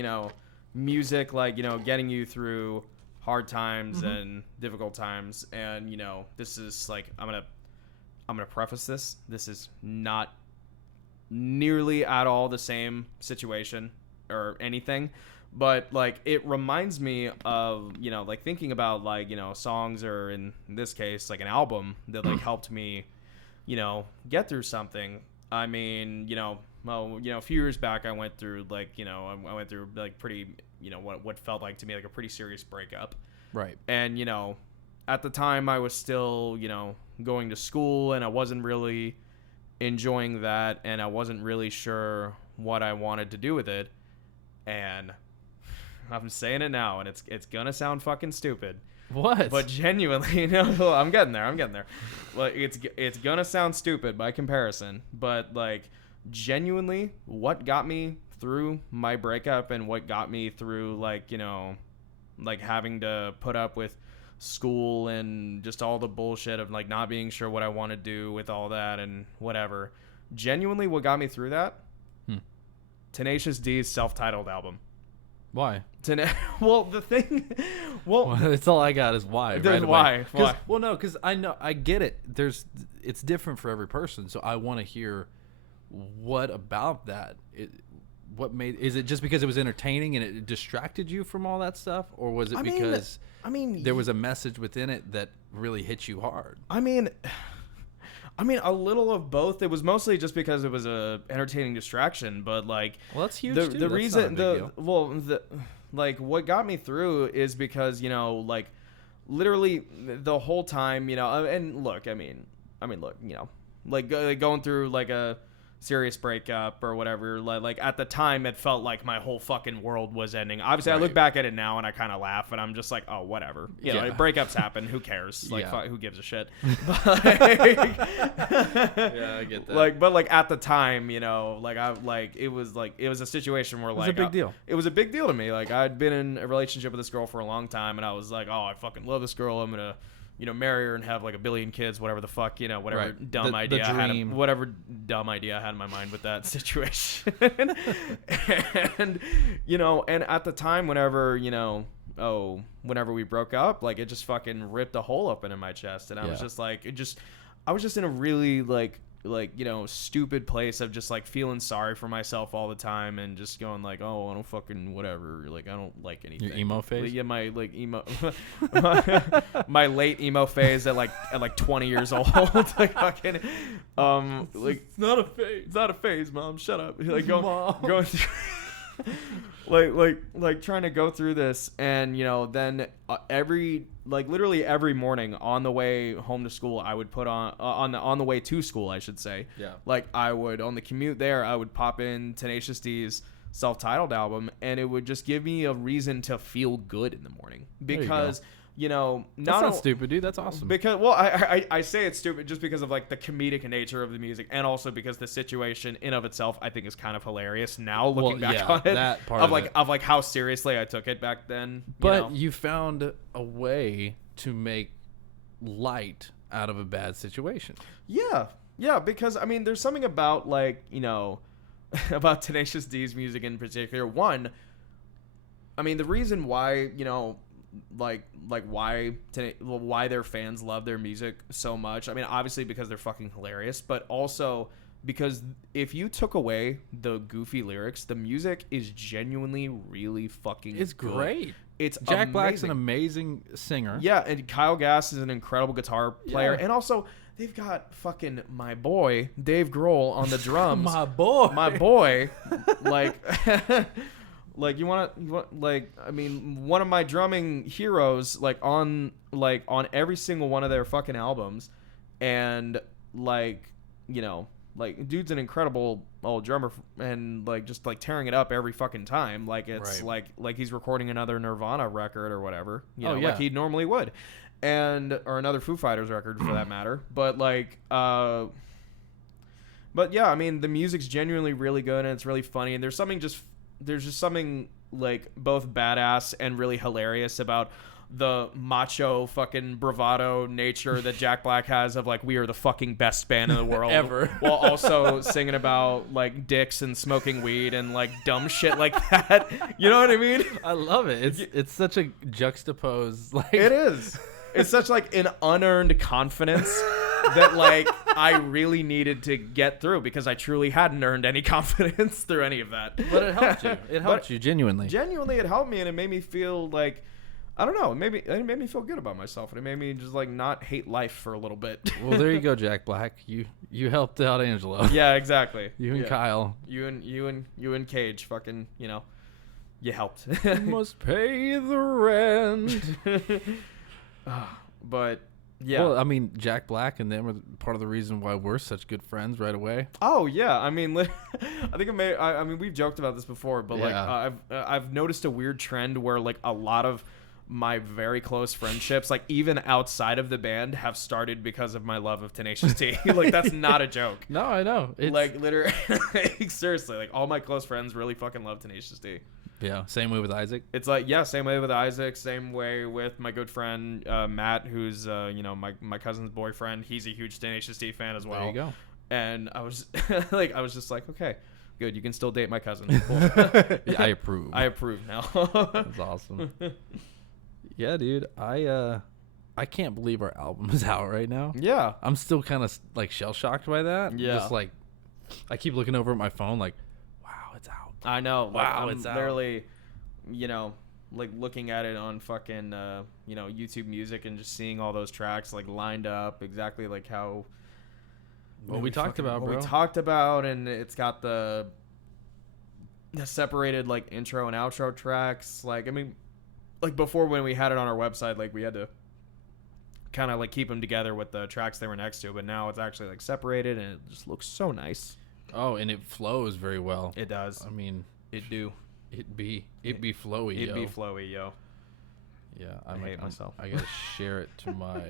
music, like, getting you through hard times and difficult times, and this is like, I'm gonna preface this. This is not nearly at all the same situation or anything, but like, it reminds me of like, thinking about like songs, or in this case like an album that like helped me get through something. I mean, a few years back I went through like I went through like pretty what felt like to me like a pretty serious breakup. Right. And at the time I was still going to school, and I wasn't really enjoying that, and I wasn't really sure what I wanted to do with it. And I'm saying it now, and it's gonna sound fucking stupid. What? But genuinely, no, I'm getting there. Like, it's gonna sound stupid by comparison, but like, genuinely, what got me through my breakup, and what got me through like like having to put up with school and just all the bullshit of like not being sure what I want to do with all that and whatever. Genuinely, what got me through that? Tenacious D's self-titled album. Why? Well, the thing. Well, that's all I got is why. Right? Why? Well, no, because I get it. It's different for every person, so I want to hear what about that. Is it just because it was entertaining and it distracted you from all that stuff, or was it because there was a message within it that really hit you hard? I mean, a little of both. It was mostly just because it was a entertaining distraction, but like, well, that's huge. The reason, like, what got me through is because like, literally the whole time, and look, like going through like a serious breakup or whatever, like at the time it felt like my whole fucking world was ending. Obviously, right. I look back at it now and I kind of laugh, and I'm just like, oh, whatever. Breakups happen. Who cares? Like, who gives a shit? But, yeah, I get that. But at the time, it was a situation where like, it was a big deal. It was a big deal to me. Like, I'd been in a relationship with this girl for a long time, and I was like, oh, I fucking love this girl. I'm gonna marry her and have like a billion kids, whatever the fuck, whatever dumb idea I had, whatever dumb idea I had in my mind with that situation. and at the time, whenever we broke up, like, it just fucking ripped a hole open in my chest, and I was just like, I was just in a really like stupid place of just like feeling sorry for myself all the time, and just going like, oh, I don't fucking whatever, like, I don't like anything. Your emo phase? Yeah, my like emo my late emo phase at like 20 years old. Like, fucking like, it's not a phase, mom, shut up. Like, going through like trying to go through this, and then literally every morning on the way home to school, I would put on the way to school, I should say. Yeah. Like, I would, on the commute there, I would pop in Tenacious D's self-titled album, and it would just give me a reason to feel good in the morning, because that's not stupid, dude. That's awesome. Because, well, I say it's stupid just because of like the comedic nature of the music, and also because the situation in of itself I think is kind of hilarious now, looking back on it. That part of like how seriously I took it back then. But you found a way to make light out of a bad situation. Yeah, because I mean, there's something about like about Tenacious D's music in particular. One, I mean, the reason why why their fans love their music so much. I mean, obviously because they're fucking hilarious, but also because if you took away the goofy lyrics, the music is genuinely really fucking It's good. great. It's Jack Black's amazing. an amazing singer. Yeah, and Kyle Gass is an incredible guitar player. Yeah. And also, they've got fucking my boy, Dave Grohl, on the drums. My boy. My boy. Like, like I mean, one of my drumming heroes, like on every single one of their fucking albums. And, like, you know, like, dude's an incredible old drummer and, like, just, like, tearing it up every fucking time. Like, it's Right. like he's recording another Nirvana record or whatever, you know, yeah. like he normally would. And, or another Foo Fighters record for that matter. But, like, but yeah, I mean, the music's genuinely really good and it's really funny. And there's just something, like, both badass and really hilarious about the macho fucking bravado nature that Jack Black has of, like, we are the fucking best band in the world Ever. while also singing about, like, dicks and smoking weed and, like, dumb shit like that. You know what I mean? I love it. It's such a juxtapose. Like It is. It's such, like, an unearned confidence that, like, I really needed to get through because I truly hadn't earned any confidence through any of that. But it helped you. It helped you genuinely. Genuinely, it helped me, and it made me feel like, I don't know, it made me feel good about myself, and it made me just, like, not hate life for a little bit. Well, there you go, Jack Black. You helped out Angelo. Yeah, exactly. You and Yeah. Kyle. You and Cage, fucking, you know, you helped. You must pay the rent. But yeah. Well, I mean, Jack Black and them are part of the reason why we're such good friends right away. Oh yeah, I mean, I think I mean, we've joked about this before, but like, Yeah. I've noticed a weird trend where, like, a lot of my very close friendships, like, even outside of the band, have started because of my love of Tenacious D. Like, that's not a joke. No, I know. It's, Like, literally, seriously, like, all my close friends really fucking love Tenacious D. yeah, same way with Isaac. It's like, yeah, same way with Isaac, same way with my good friend Matt, who's you know, my cousin's boyfriend. He's a huge Tenacious D fan as well. There you go. And I was I was just like, okay, good, you can still date my cousin. Cool. Yeah, I approve. I approve now. That's awesome. Yeah, dude. I can't believe our album is out right now. Yeah. I'm still kind of like shell shocked by that. Yeah. Just like I keep looking over at my phone like, wow, it's out. I know. Like, Wow, I'm it's out. literally, you know, like, looking at it on fucking you know, YouTube Music and just seeing all those tracks, like, lined up exactly like how What we talked about, what bro. we talked about, and it's got the separated, like, intro and outro tracks. Like, I mean, like, before, when we had it on our website, like, we had to kind of, like, keep them together with the tracks they were next to, but now it's actually, like, separated, and it just looks so nice. Oh, and it flows very well. It does. I mean, It do. it be flowy. It yo. be flowy, yo. Yeah, I hate myself. I gotta share it to my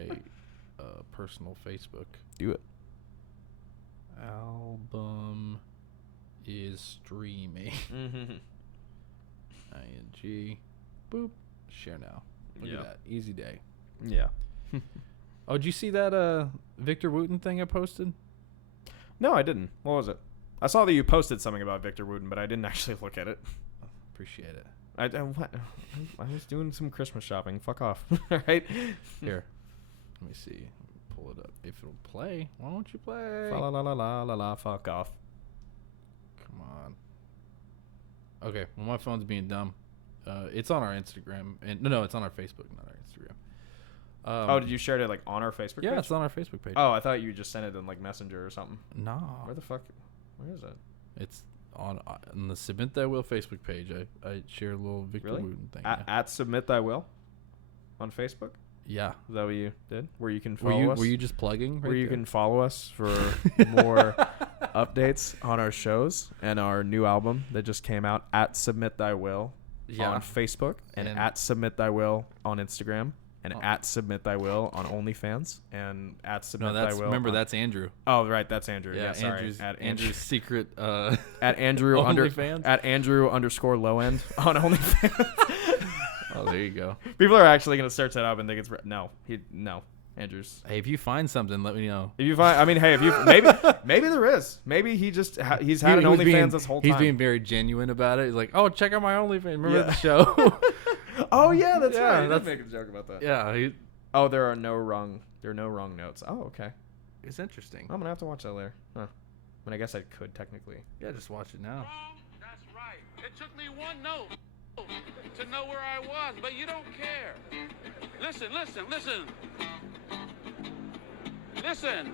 personal Facebook. Do it. Album is streaming. Mm-hmm. ing. Boop. Share now. Look at that. Easy day. Yeah. Oh, did you see that Victor Wooten thing I posted? No, I didn't. What was it? I saw that you posted something about Victor Wooten, but I didn't actually look at it. Appreciate it. I was doing some Christmas shopping. Fuck off. All right? Here. Let me see. Pull it up. If it'll play, why don't you play? Fa la la la la la la. Fuck off. Come on. Okay. Well, my phone's being dumb. It's on our Instagram. And no, it's on our Facebook, not our Instagram. Oh, did you share it, like, on our Facebook Yeah, page? it's on our Facebook page. Oh, I thought you just sent it in, like, Messenger or something. No. Where the fuck? Where is it? It's on the Submit Thy Will Facebook page. I share a little Victor Really? Wooten thing. At Submit Thy Will on Facebook? Yeah. Is that what you did? Where you can Were follow you us? were you just plugging? Where right you there? can follow us for more updates on our shows and our new album that just came out, at Submit Thy Will on Facebook, and at Submit Thy Will on Instagram, and at Submit Thy Will on OnlyFans, and at Submit No, that's Thy Will. remember that's Andrew. Oh, right, that's Andrew. Yeah, Yeah, sorry. Andrew's At Andrew's secret at Andrew OnlyFans? at Andrew _ low end on OnlyFans. Oh, there you go. People are actually gonna search that up and think it's no. Andrew's. Hey, if you find something, let me know. If you find, I mean, hey, if you maybe there is. Maybe he just he's had an He was OnlyFans this whole time. He's being very genuine about it. He's like, "Oh, check out my OnlyFans. Remember the show?" Oh yeah, that's Yeah, right. that's- Let's make a joke about that. Yeah, Oh, there are no wrong notes. Oh, okay. it's interesting. I'm gonna have to watch that later. Huh. I guess I could technically. Yeah, just watch it now. Wrong? That's right. It took me one note to know where I was, but you don't care. Listen, listen, listen. Listen.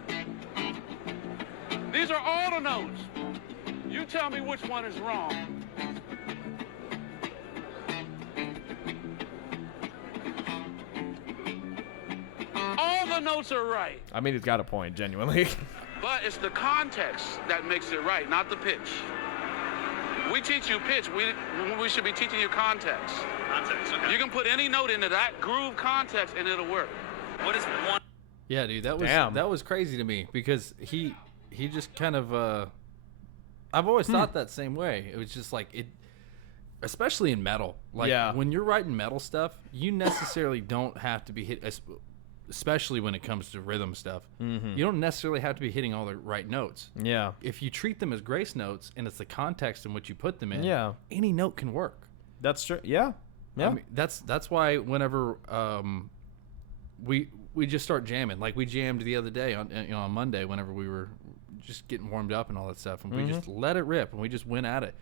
These are all the notes. You tell me which one is wrong. All the notes are right. I mean, he's got a point, genuinely. But it's the context that makes it right, not the pitch. We teach you pitch. We should be teaching you context. Context, okay. You can put any note into that groove context and it'll work. What is one? Yeah, dude, that was crazy to me because he just kind of I've always thought that same way. It was just like it, especially in metal. Like when you're writing metal stuff, you necessarily don't have to be hit, especially when it comes to rhythm stuff. You don't necessarily have to be hitting all the right notes. Yeah. If you treat them as grace notes and it's the context in which you put them in, any note can work. That's true. Yeah. Yeah. I mean, that's why whenever we just start jamming, like we jammed the other day on Monday whenever we were just getting warmed up and all that stuff, and we just let it rip and we just went at it.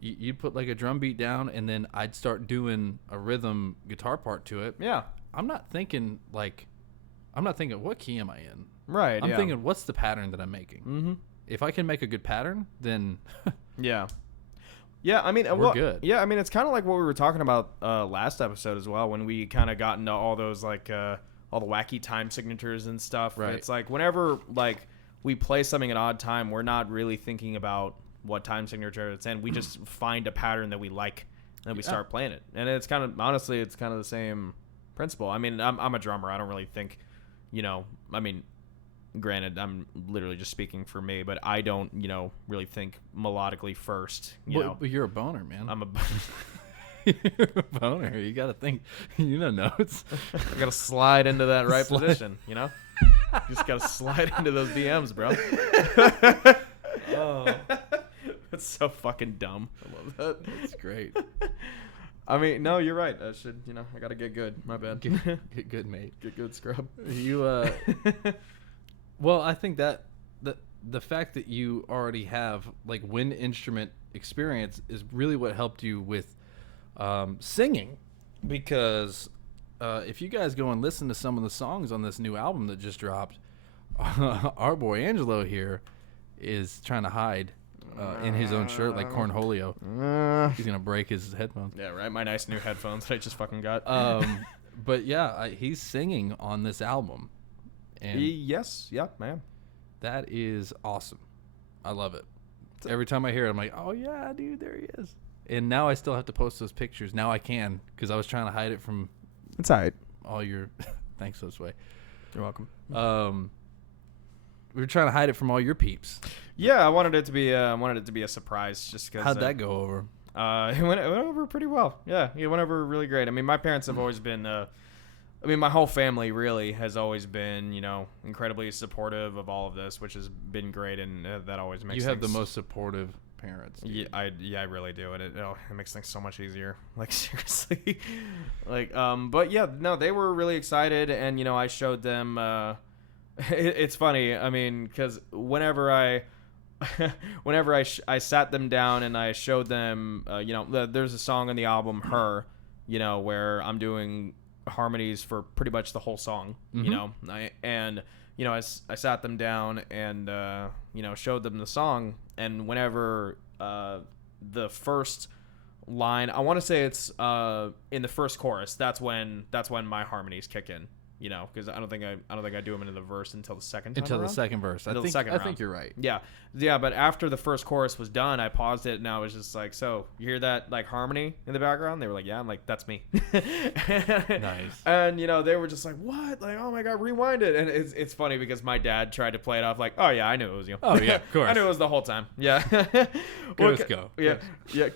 You'd put like a drum beat down and then I'd start doing a rhythm guitar part to it. Yeah. I'm not thinking what key am I in? Right. I'm thinking what's the pattern that I'm making. If I can make a good pattern, then yeah. Yeah, I mean, we're good. Yeah, I mean, it's kind of like what we were talking about last episode as well, when we kind of got into all those like all the wacky time signatures and stuff. Right. It's like whenever like we play something at odd time, we're not really thinking about what time signature it's in. We just find a pattern that we like, and then we start playing it. And it's kind of, honestly, it's kind of the same principle. I mean, I'm a drummer. I don't really think, I mean, granted, I'm literally just speaking for me, but I don't, really think melodically first. But you're a boner, man. I'm a You're a boner. You got to think, notes. I got to slide into that right position, Just got to slide into those DMs, bro. Oh. That's so fucking dumb. I love that. That's great. I mean, no, you're right. I should, I got to get good. My bad. Get good, mate. Get good, scrub. Well, I think that the fact that you already have like wind instrument experience is really what helped you with singing, because if you guys go and listen to some of the songs on this new album that just dropped, our boy Angelo here is trying to hide in his own shirt like Cornholio. He's gonna break his headphones. Yeah, right. My nice new headphones that I just fucking got. But yeah, he's singing on this album. And yes, yeah, man. That is awesome. I love it. Every time I hear it, I'm like, oh yeah, dude, there he is. And now I still have to post those pictures. Now I can, because I was trying to hide it from. It's all right. All your, thanks this way. You're welcome. We were trying to hide it from all your peeps. Yeah, I wanted it to be a surprise, just because. How'd that go over? It went over pretty well. Yeah, it went over really great. I mean, my parents have always been. My whole family really has always been, incredibly supportive of all of this, which has been great, and that always makes. You have the most supportive parents. Dude. Yeah, I really do, and it makes things so much easier. Like seriously, like but yeah, no, they were really excited, and I showed them. It's funny, I mean, because whenever I sat them down and I showed them, there's a song on the album, Her, where I'm doing harmonies for pretty much the whole song, I sat them down and showed them the song, and whenever the first line, I want to say it's in the first chorus, that's when my harmonies kick in, because I don't think I do them into the verse until the second time until around. The second verse. I think you're right. Yeah, but after the first chorus was done, I paused it and I was just like, so you hear that like harmony in the background? They were like, yeah. I'm like, that's me. Nice. And they were just like, what? Like, oh my god, rewind it. And it's funny because my dad tried to play it off like, oh yeah, I knew it was you. Oh yeah, of course. I knew it was the whole time. Yeah. Ghost go. Yeah,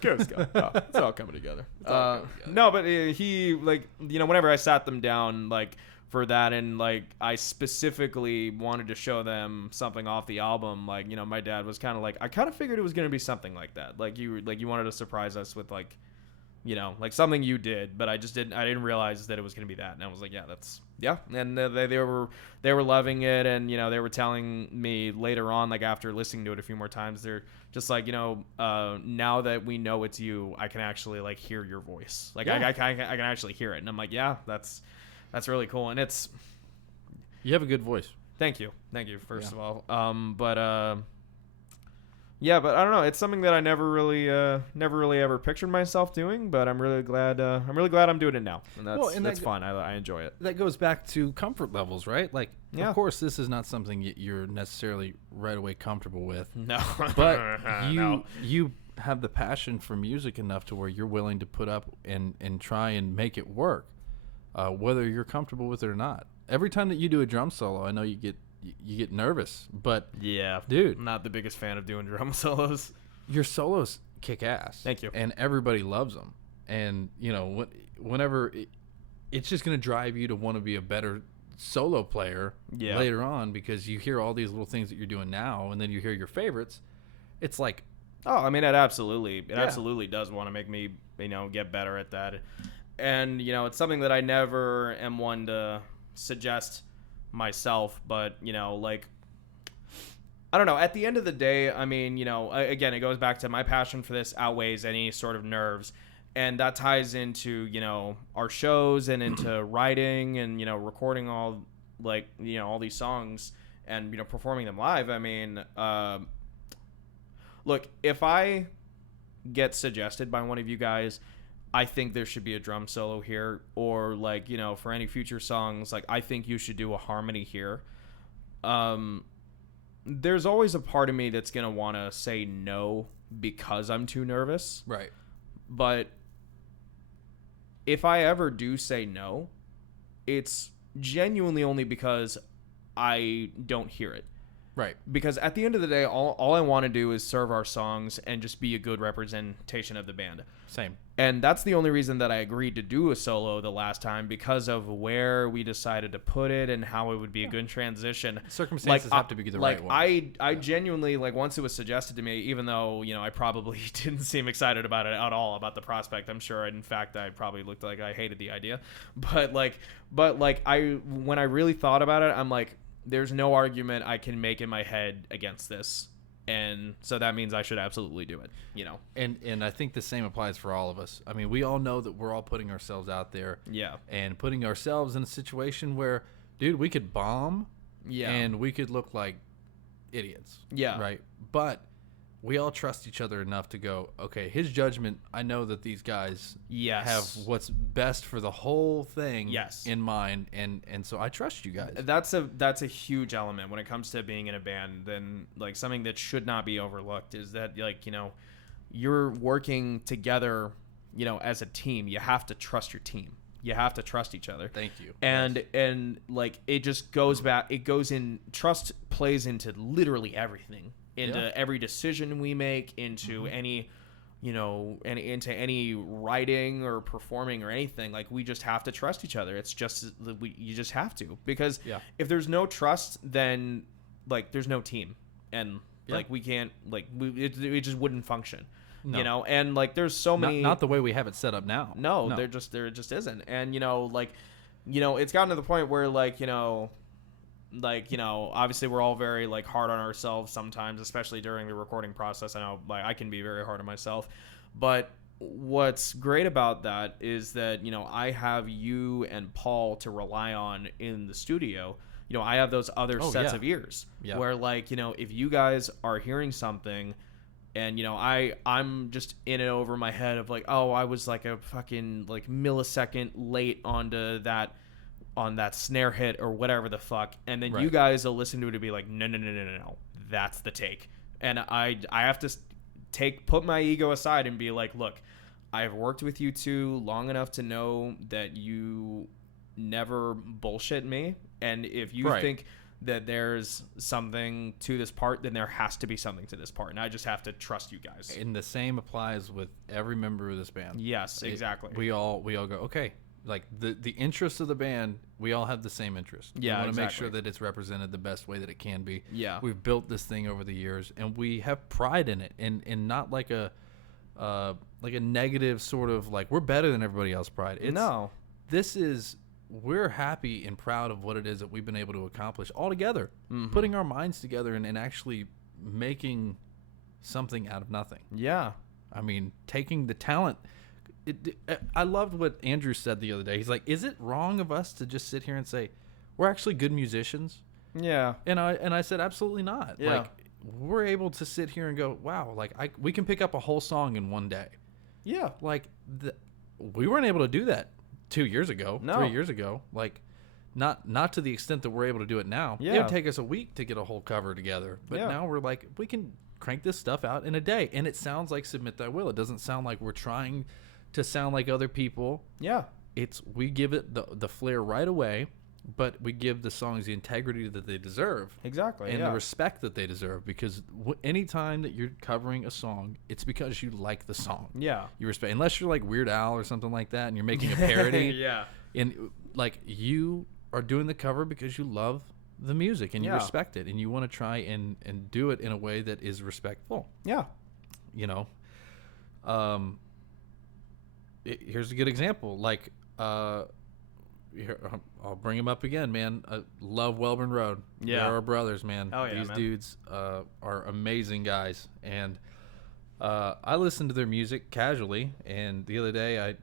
ghost go. Oh, it's all coming together. No, but he like, whenever I sat them down like for that, and like I specifically wanted to show them something off the album, like my dad was kind of like, I kind of figured it was going to be something like that, like you wanted to surprise us with like you know, like something you did, but I didn't realize that it was going to be that. And I was like, yeah. And they were loving it. And, you know, they were telling me later on, like after listening to it a few more times, they're just like, you know, now that we know it's you, I can actually like hear your voice. Like I can actually hear it. And I'm like, yeah, that's really cool. And you have a good voice. Thank you. First of all. Yeah, but I don't know. It's something that I never really ever pictured myself doing. But I'm really glad I'm doing it now, and that's fun. I enjoy it. That goes back to comfort levels, right? Like, of course, this is not something you're necessarily right away comfortable with. No, but you have the passion for music enough to where you're willing to put up and try and make it work, whether you're comfortable with it or not. Every time that you do a drum solo, I know you get nervous, but yeah, dude, I'm not the biggest fan of doing drum solos. Your solos kick ass. Thank you. And everybody loves them. And you know, whenever it's just going to drive you to want to be a better solo player later on, because you hear all these little things that you're doing now, and then you hear your favorites. It's like, oh, I mean, it absolutely does want to make me, you know, get better at that. And you know, it's something that I never am one to suggest myself, but you know, like, I don't know, at the end of the day, I mean, you know, again, it goes back to my passion for this outweighs any sort of nerves, and that ties into, you know, our shows and into writing and, you know, recording all, like, you know, all these songs and, you know, performing them live. I mean, look, if I get suggested by one of you guys, I think there should be a drum solo here, or like, you know, for any future songs, like I think you should do a harmony here. There's always a part of me that's going to want to say no because I'm too nervous. Right. But if I ever do say no, it's genuinely only because I don't hear it. Right. Because at the end of the day, all I want to do is serve our songs and just be a good representation of the band. Same. And that's the only reason that I agreed to do a solo the last time, because of where we decided to put it and how it would be a good transition. Circumstances have to be the right one. I genuinely, like, once it was suggested to me, even though, you know, I probably didn't seem excited about it at all, about the prospect. I'm sure, in fact, I probably looked like I hated the idea. But when I really thought about it, I'm like, there's no argument I can make in my head against this. And so that means I should absolutely do it, you know. And I think the same applies for all of us. I mean, we all know that we're all putting ourselves out there. Yeah. And putting ourselves in a situation where, dude, we could bomb. Yeah. And we could look like idiots. Yeah. Right? But we all trust each other enough to go, okay, his judgment, I know that these guys have what's best for the whole thing in mind, and so I trust you guys. That's a huge element when it comes to being in a band. Then, like, something that should not be overlooked is that, like, you know, you're working together, you know, as a team. You have to trust your team. You have to trust each other. Thank you. And like, it just goes back. It goes in. Trust plays into literally everything. Into every decision we make, into any, you know, and into any writing or performing or anything. Like, we just have to trust each other. It's just you just have to, because if there's no trust, then like there's no team, and like we can't, like, it just wouldn't function. No. You know, and like there's so many, not the way we have it set up now. No, there just isn't. And you know, like, you know, it's gotten to the point where, like, you know, obviously we're all very, like, hard on ourselves sometimes, especially during the recording process. I know, like, I can be very hard on myself, but what's great about that is that, you know, I have you and Paul to rely on in the studio. You know, I have those other sets of ears where, like, you know, if you guys are hearing something and, you know, I'm just in it over my head of like, oh, I was like a fucking, like, millisecond late onto that, on that snare hit or whatever the fuck, and then you guys will listen to it and be like, no, that's the take. And I have to put my ego aside and be like, look, I've worked with you two long enough to know that you never bullshit me, and if you think that there's something to this part, then there has to be something to this part, and I just have to trust you guys. And the same applies with every member of this band. Yes, exactly. We all go, okay, like the interests of the band, we all have the same interest. Yeah, we want to make sure that it's represented the best way that it can be. Yeah, we've built this thing over the years, and we have pride in it, and not like a like a negative sort of like we're better than everybody else pride. We're happy and proud of what it is that we've been able to accomplish all together, putting our minds together and actually making something out of nothing. Yeah. I mean, taking the talent. I loved what Andrew said the other day. He's like, is it wrong of us to just sit here and say, we're actually good musicians? Yeah. And I said, absolutely not. Yeah. Like, we're able to sit here and go, wow, like we can pick up a whole song in one day. Yeah. Like, we weren't able to do that 2 years ago, 3 years ago. Like, not to the extent that we're able to do it now. Yeah. It would take us a week to get a whole cover together. But now we're like, we can crank this stuff out in a day. And it sounds like Submit Thy Will. It doesn't sound like we're trying to sound like other people. Yeah. We give it the flair right away, but we give the songs the integrity that they deserve. Exactly. And the respect that they deserve, because any time that you're covering a song, it's because you like the song. Yeah. You respect, unless you're like Weird Al or something like that and you're making a parody. Yeah. And like, you are doing the cover because you love the music and you respect it and you want to try and do it in a way that is respectful. Yeah. You know, here's a good example. Like, here, I'll bring him up again, man. I love Welborn Road. Yeah. They're our brothers, man. Oh, yeah, These man. dudes are amazing guys. And I listen to their music casually. And the other day, I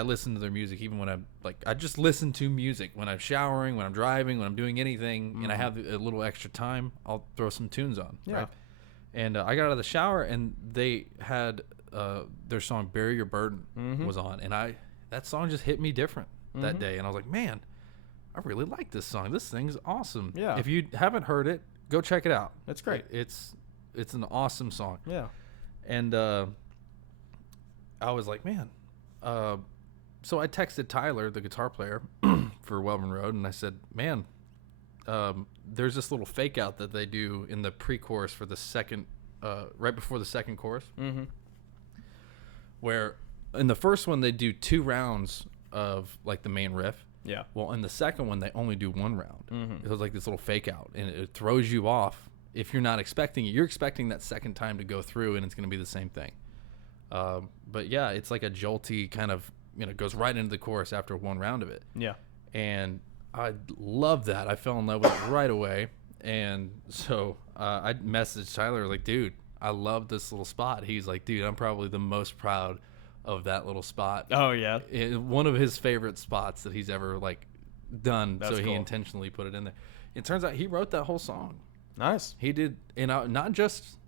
listen to their music even when I just listen to music when I'm showering, when I'm driving, when I'm doing anything, and I have a little extra time, I'll throw some tunes on. Yeah. Right? And I got out of the shower, and they had their song "Bury Your Burden" was on, and that song just hit me different that day, and I was like, man, I really like this song. This thing's awesome. Yeah. If you haven't heard it, go check it out. That's great. It's an awesome song. Yeah. And I was like, man. So I texted Tyler, the guitar player for Welborn Road, and I said, man, there's this little fake out that they do in the pre-chorus for the second, right before the second chorus, where in the first one they do 2 rounds of like the main riff. Yeah. Well, in the second one they only do 1 round. It was like this little fake out, and it throws you off if you're not expecting it. You're expecting that second time to go through, and it's going to be the same thing. But yeah, it's like a jolty kind of, goes right into the chorus after 1 round of it. Yeah. And I love that. I fell in love with it right away. And so I messaged Tyler, like, dude, I love this little spot. He's like, dude, I'm probably the most proud of that little spot. Oh, yeah. One of his favorite spots that he's ever like done. That's so cool. He intentionally put it in there. It turns out he wrote that whole song. Nice. He did, and not just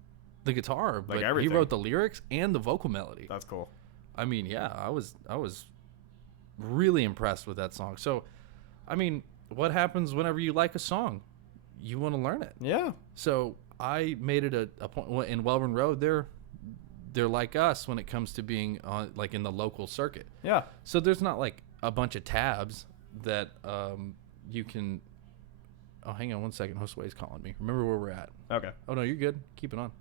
the guitar, but everything. he wrote the lyrics and the vocal melody. That's cool. I mean, yeah, I was really impressed with that song. So, I mean, what happens whenever you like a song? You want to learn it. Yeah. So I made it a point in Welborn Road. They're like us when it comes to being on like in the local circuit. Yeah. So there's not like a bunch of tabs that you can. Oh, hang on one second. Josue's calling me. Remember where we're at. Okay. Oh no, you're good. Keep it on.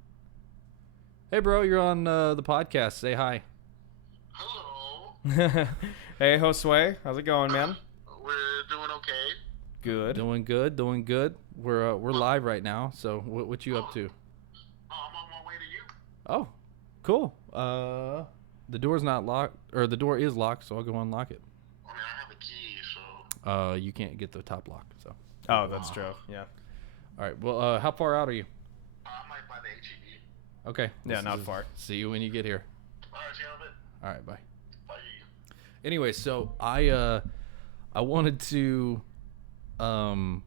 Hey, bro, you're on the podcast. Say hi. Hello. Hey, Josue. How's it going, man? We're doing okay. Good. Doing good. We're live right now. So what you up to? I'm on my way to you. Oh, cool. The door's not locked, or the door is locked, so I'll go unlock it. I mean, I have a key, so. You can't get the top lock, so. Oh, that's true. Yeah. All right. Well, how far out are you? I'm like by the HEB. Okay. Yeah, not far. See you when you get here. All right, see you in a bit. All right. Bye. Bye. Anyway, so I wanted to learn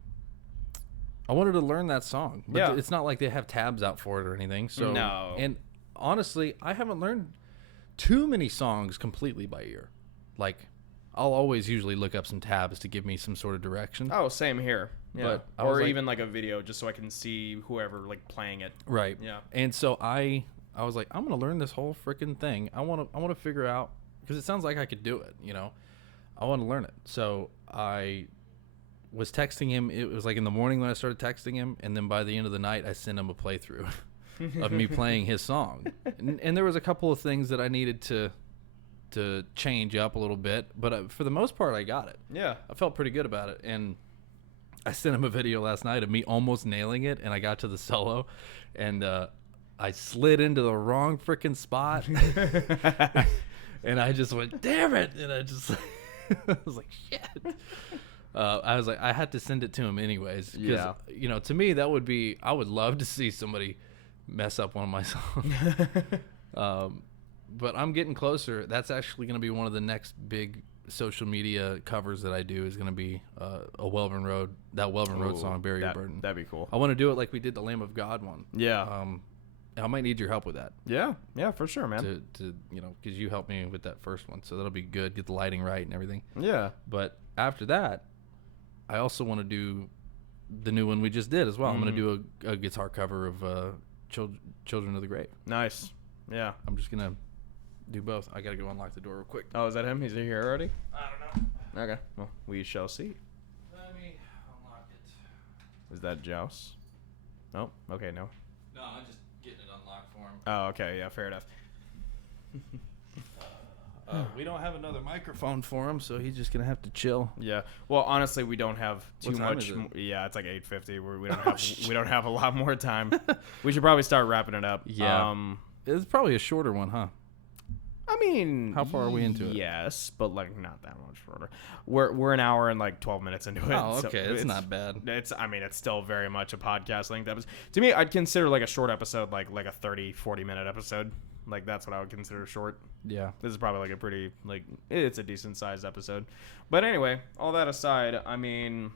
that song. But Yeah. it's not like they have tabs out for it or anything. So No. And honestly, I haven't learned too many songs completely by ear. Like, I'll always usually look up some tabs to give me some sort of direction. Oh, same here. Yeah. But I was or like- even like a video just so I can see whoever like playing it. Right. Yeah. And so I was like, I'm gonna learn this whole freaking thing. I want to figure out, because it sounds like I could do it. I want to learn it. So I was texting him. It was like in the morning when I started texting him, and then by the end of the night, I sent him a playthrough of me playing his song. And there was a couple of things that I needed to change up a little bit, but for the most part, I got it. Yeah. I felt pretty good about it, and I sent him a video last night of me almost nailing it, and I got to the solo, and I slid into the wrong freaking spot. And I just went, damn it. And I just, I was like, shit. I was like, I had to send it to him anyways. Because, you know, to me, that would be, I would love to see somebody mess up one of my songs. But I'm getting closer. That's actually going to be one of the next big social media covers that I do is going to be a Welborn Road, that Welborn Road song, Bury Your Burden. That'd be cool. I want to do it like we did the Lamb of God one. Yeah. I might need your help with that. Yeah, for sure, man. To you know, because you helped me with that first one, so that'll be good. Get the lighting right and everything. Yeah. But after that, I also want to do the new one we just did as well. I'm going to do a guitar cover of Children of the Grave. Nice. Yeah. I'm just going to do both. I got to go unlock the door real quick. Oh, is that him? He's here already? I don't know. Okay. Well, we shall see. Let me unlock it. Is that Joust? Oh, okay, no. No, I'm just getting it unlocked for him. Oh, okay. Yeah, fair enough. We don't have another microphone for him, so he's just gonna have to chill. Yeah. Well, honestly, we don't have too What time much. is it? Yeah, it's like 8:50. We don't have we don't have a lot more time. We should probably start wrapping it up. Yeah. It's probably a shorter one, huh? I mean, how far are we into it? Yes, but like not that much shorter. We're an hour and like 12 minutes into it. Oh, so okay, it's not bad. It's still very much a podcast length episode. To me, I'd consider like a short episode like a 30-40 minute episode. Like that's what I would consider short. Yeah. This is probably like a pretty it's a decent sized episode. But anyway, all that aside, I mean,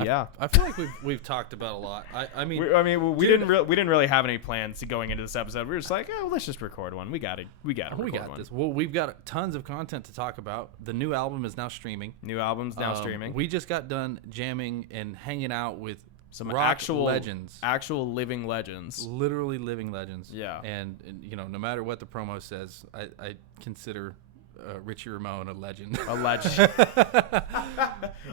yeah, I feel like we've talked about a lot. We didn't really have any plans going into this episode. We were just like, oh, let's just record one. We got this. Well, we've got tons of content to talk about. The new album is now streaming. We just got done jamming and hanging out with some rock actual legends, actual living legends, literally living legends. Yeah. And you know, no matter what the promo says, I consider Richie Ramone a legend. A legend.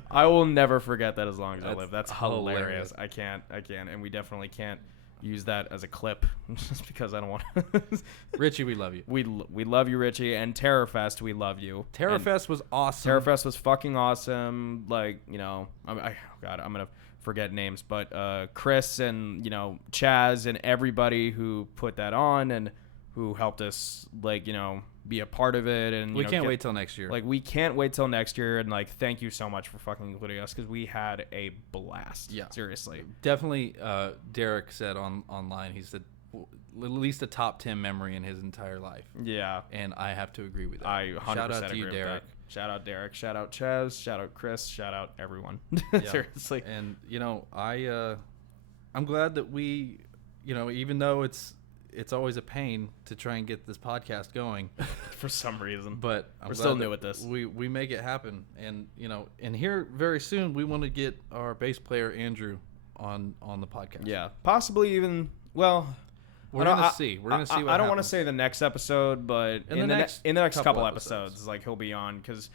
I will never forget that as long as I live. That's hilarious. I can't. And we definitely can't use that as a clip just because I don't want to. Richie, we love you. We love you, Richie. And TerrorFest, we love you. TerrorFest was awesome. TerrorFest was fucking awesome. Like, you know, I'm going to forget names, but Chris and, you know, Chaz and everybody who put that on and who helped us, like, you know, be a part of it. And we can't wait till next year. Like, we can't wait till next year. And, like, thank you so much for fucking including us because we had a blast. Yeah. Seriously. Definitely, Derek said online, he said at least a top 10 memory in his entire life. Yeah. And I have to agree with that. I 100% Shout out to you, agree Derek. with that. Shout out Derek. Shout out Chaz. Shout out Chris. Shout out everyone. Yeah. Seriously. And, you know, I'm glad that we, you know, even though it's always a pain to try and get this podcast going for some reason, but we're still new at this. We make it happen. And, you know, and here very soon we want to get our bass player Andrew on the podcast. Yeah. Possibly even, well, we're gonna see. We're gonna see. What I don't want to happens. say the next episode, but in the next couple episodes, like he'll be on because,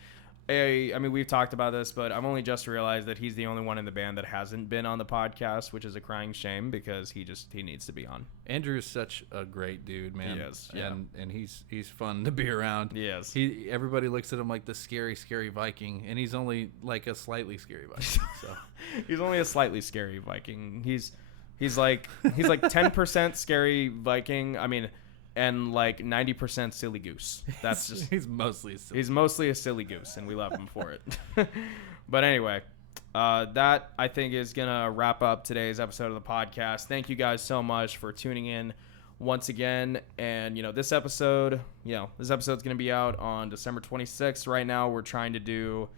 I mean, we've talked about this, but I've only just realized that he's the only one in the band that hasn't been on the podcast, which is a crying shame because he needs to be on. Andrew is such a great dude, man. He is, yeah. And he's fun to be around. He is. Everybody looks at him like the scary Viking, and he's only like a slightly scary Viking. So he's only a slightly scary Viking. He's like 10% scary Viking. I mean, and like 90% silly goose. That's just he's mostly a silly goose, and we love him for it. But anyway, that I think is gonna wrap up today's episode of the podcast. Thank you guys so much for tuning in once again. And you know, this episode's gonna be out on December 26th. Right now, we're trying to do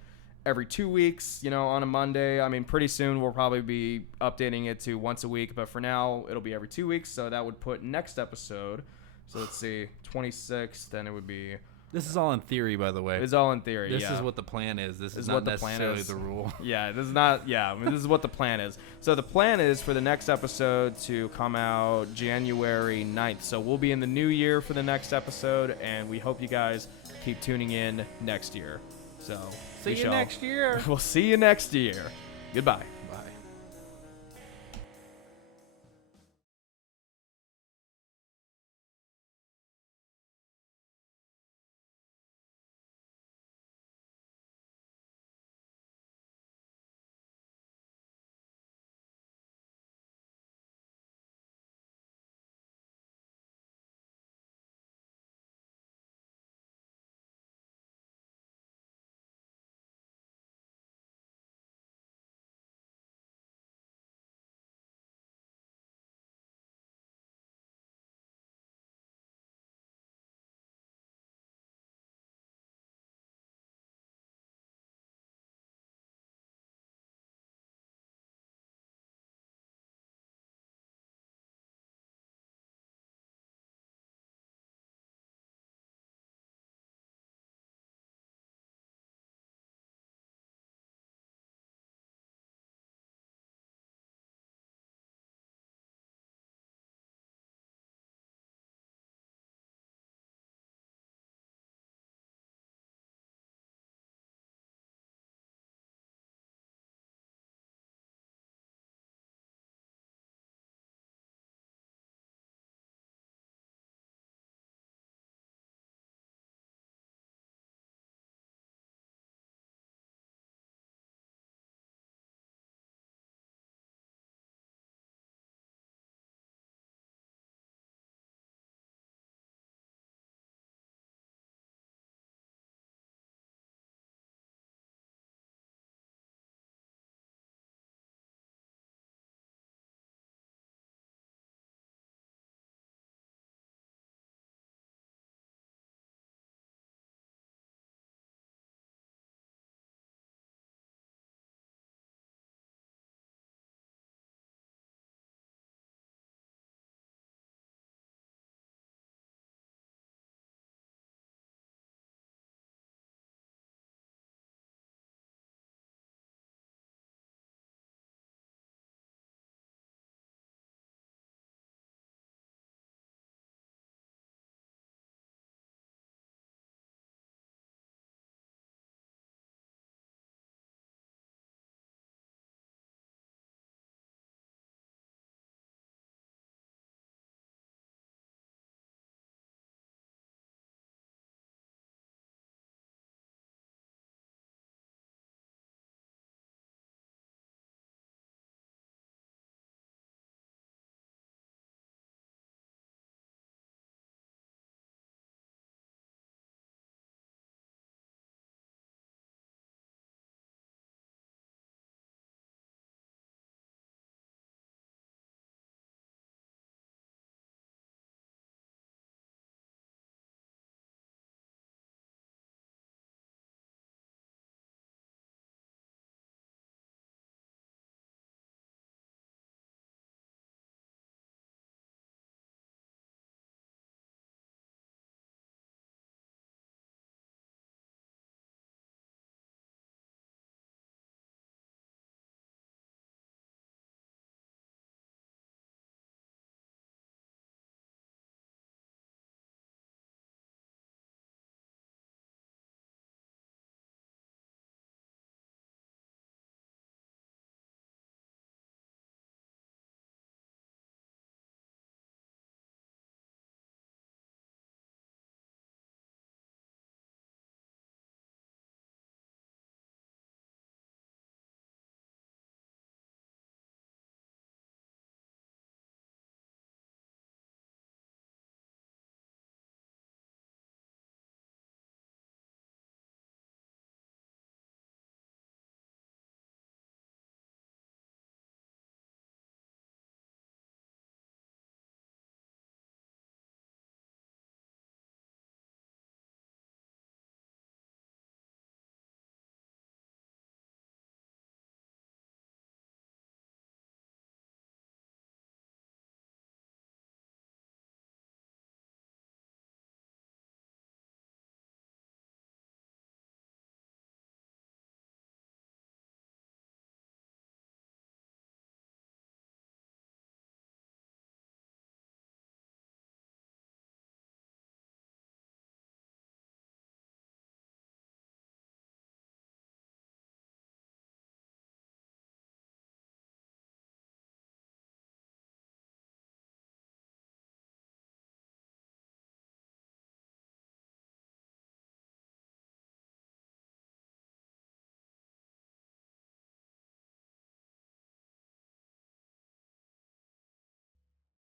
every 2 weeks, you know, on a Monday. I mean, pretty soon we'll probably be updating it to once a week, but for now it'll be every 2 weeks. So that would put next episode. So let's see, 26th, then it would be. This is all in theory, by the way. It's all in theory. This is what the plan is. This is not what the necessarily plan is. the rule. Yeah, this is not. Yeah, I mean, this is what the plan is. So the plan is for the next episode to come out January 9th. So we'll be in the new year for the next episode, and we hope you guys keep tuning in next year. So See you next year. We'll see you next year. Goodbye.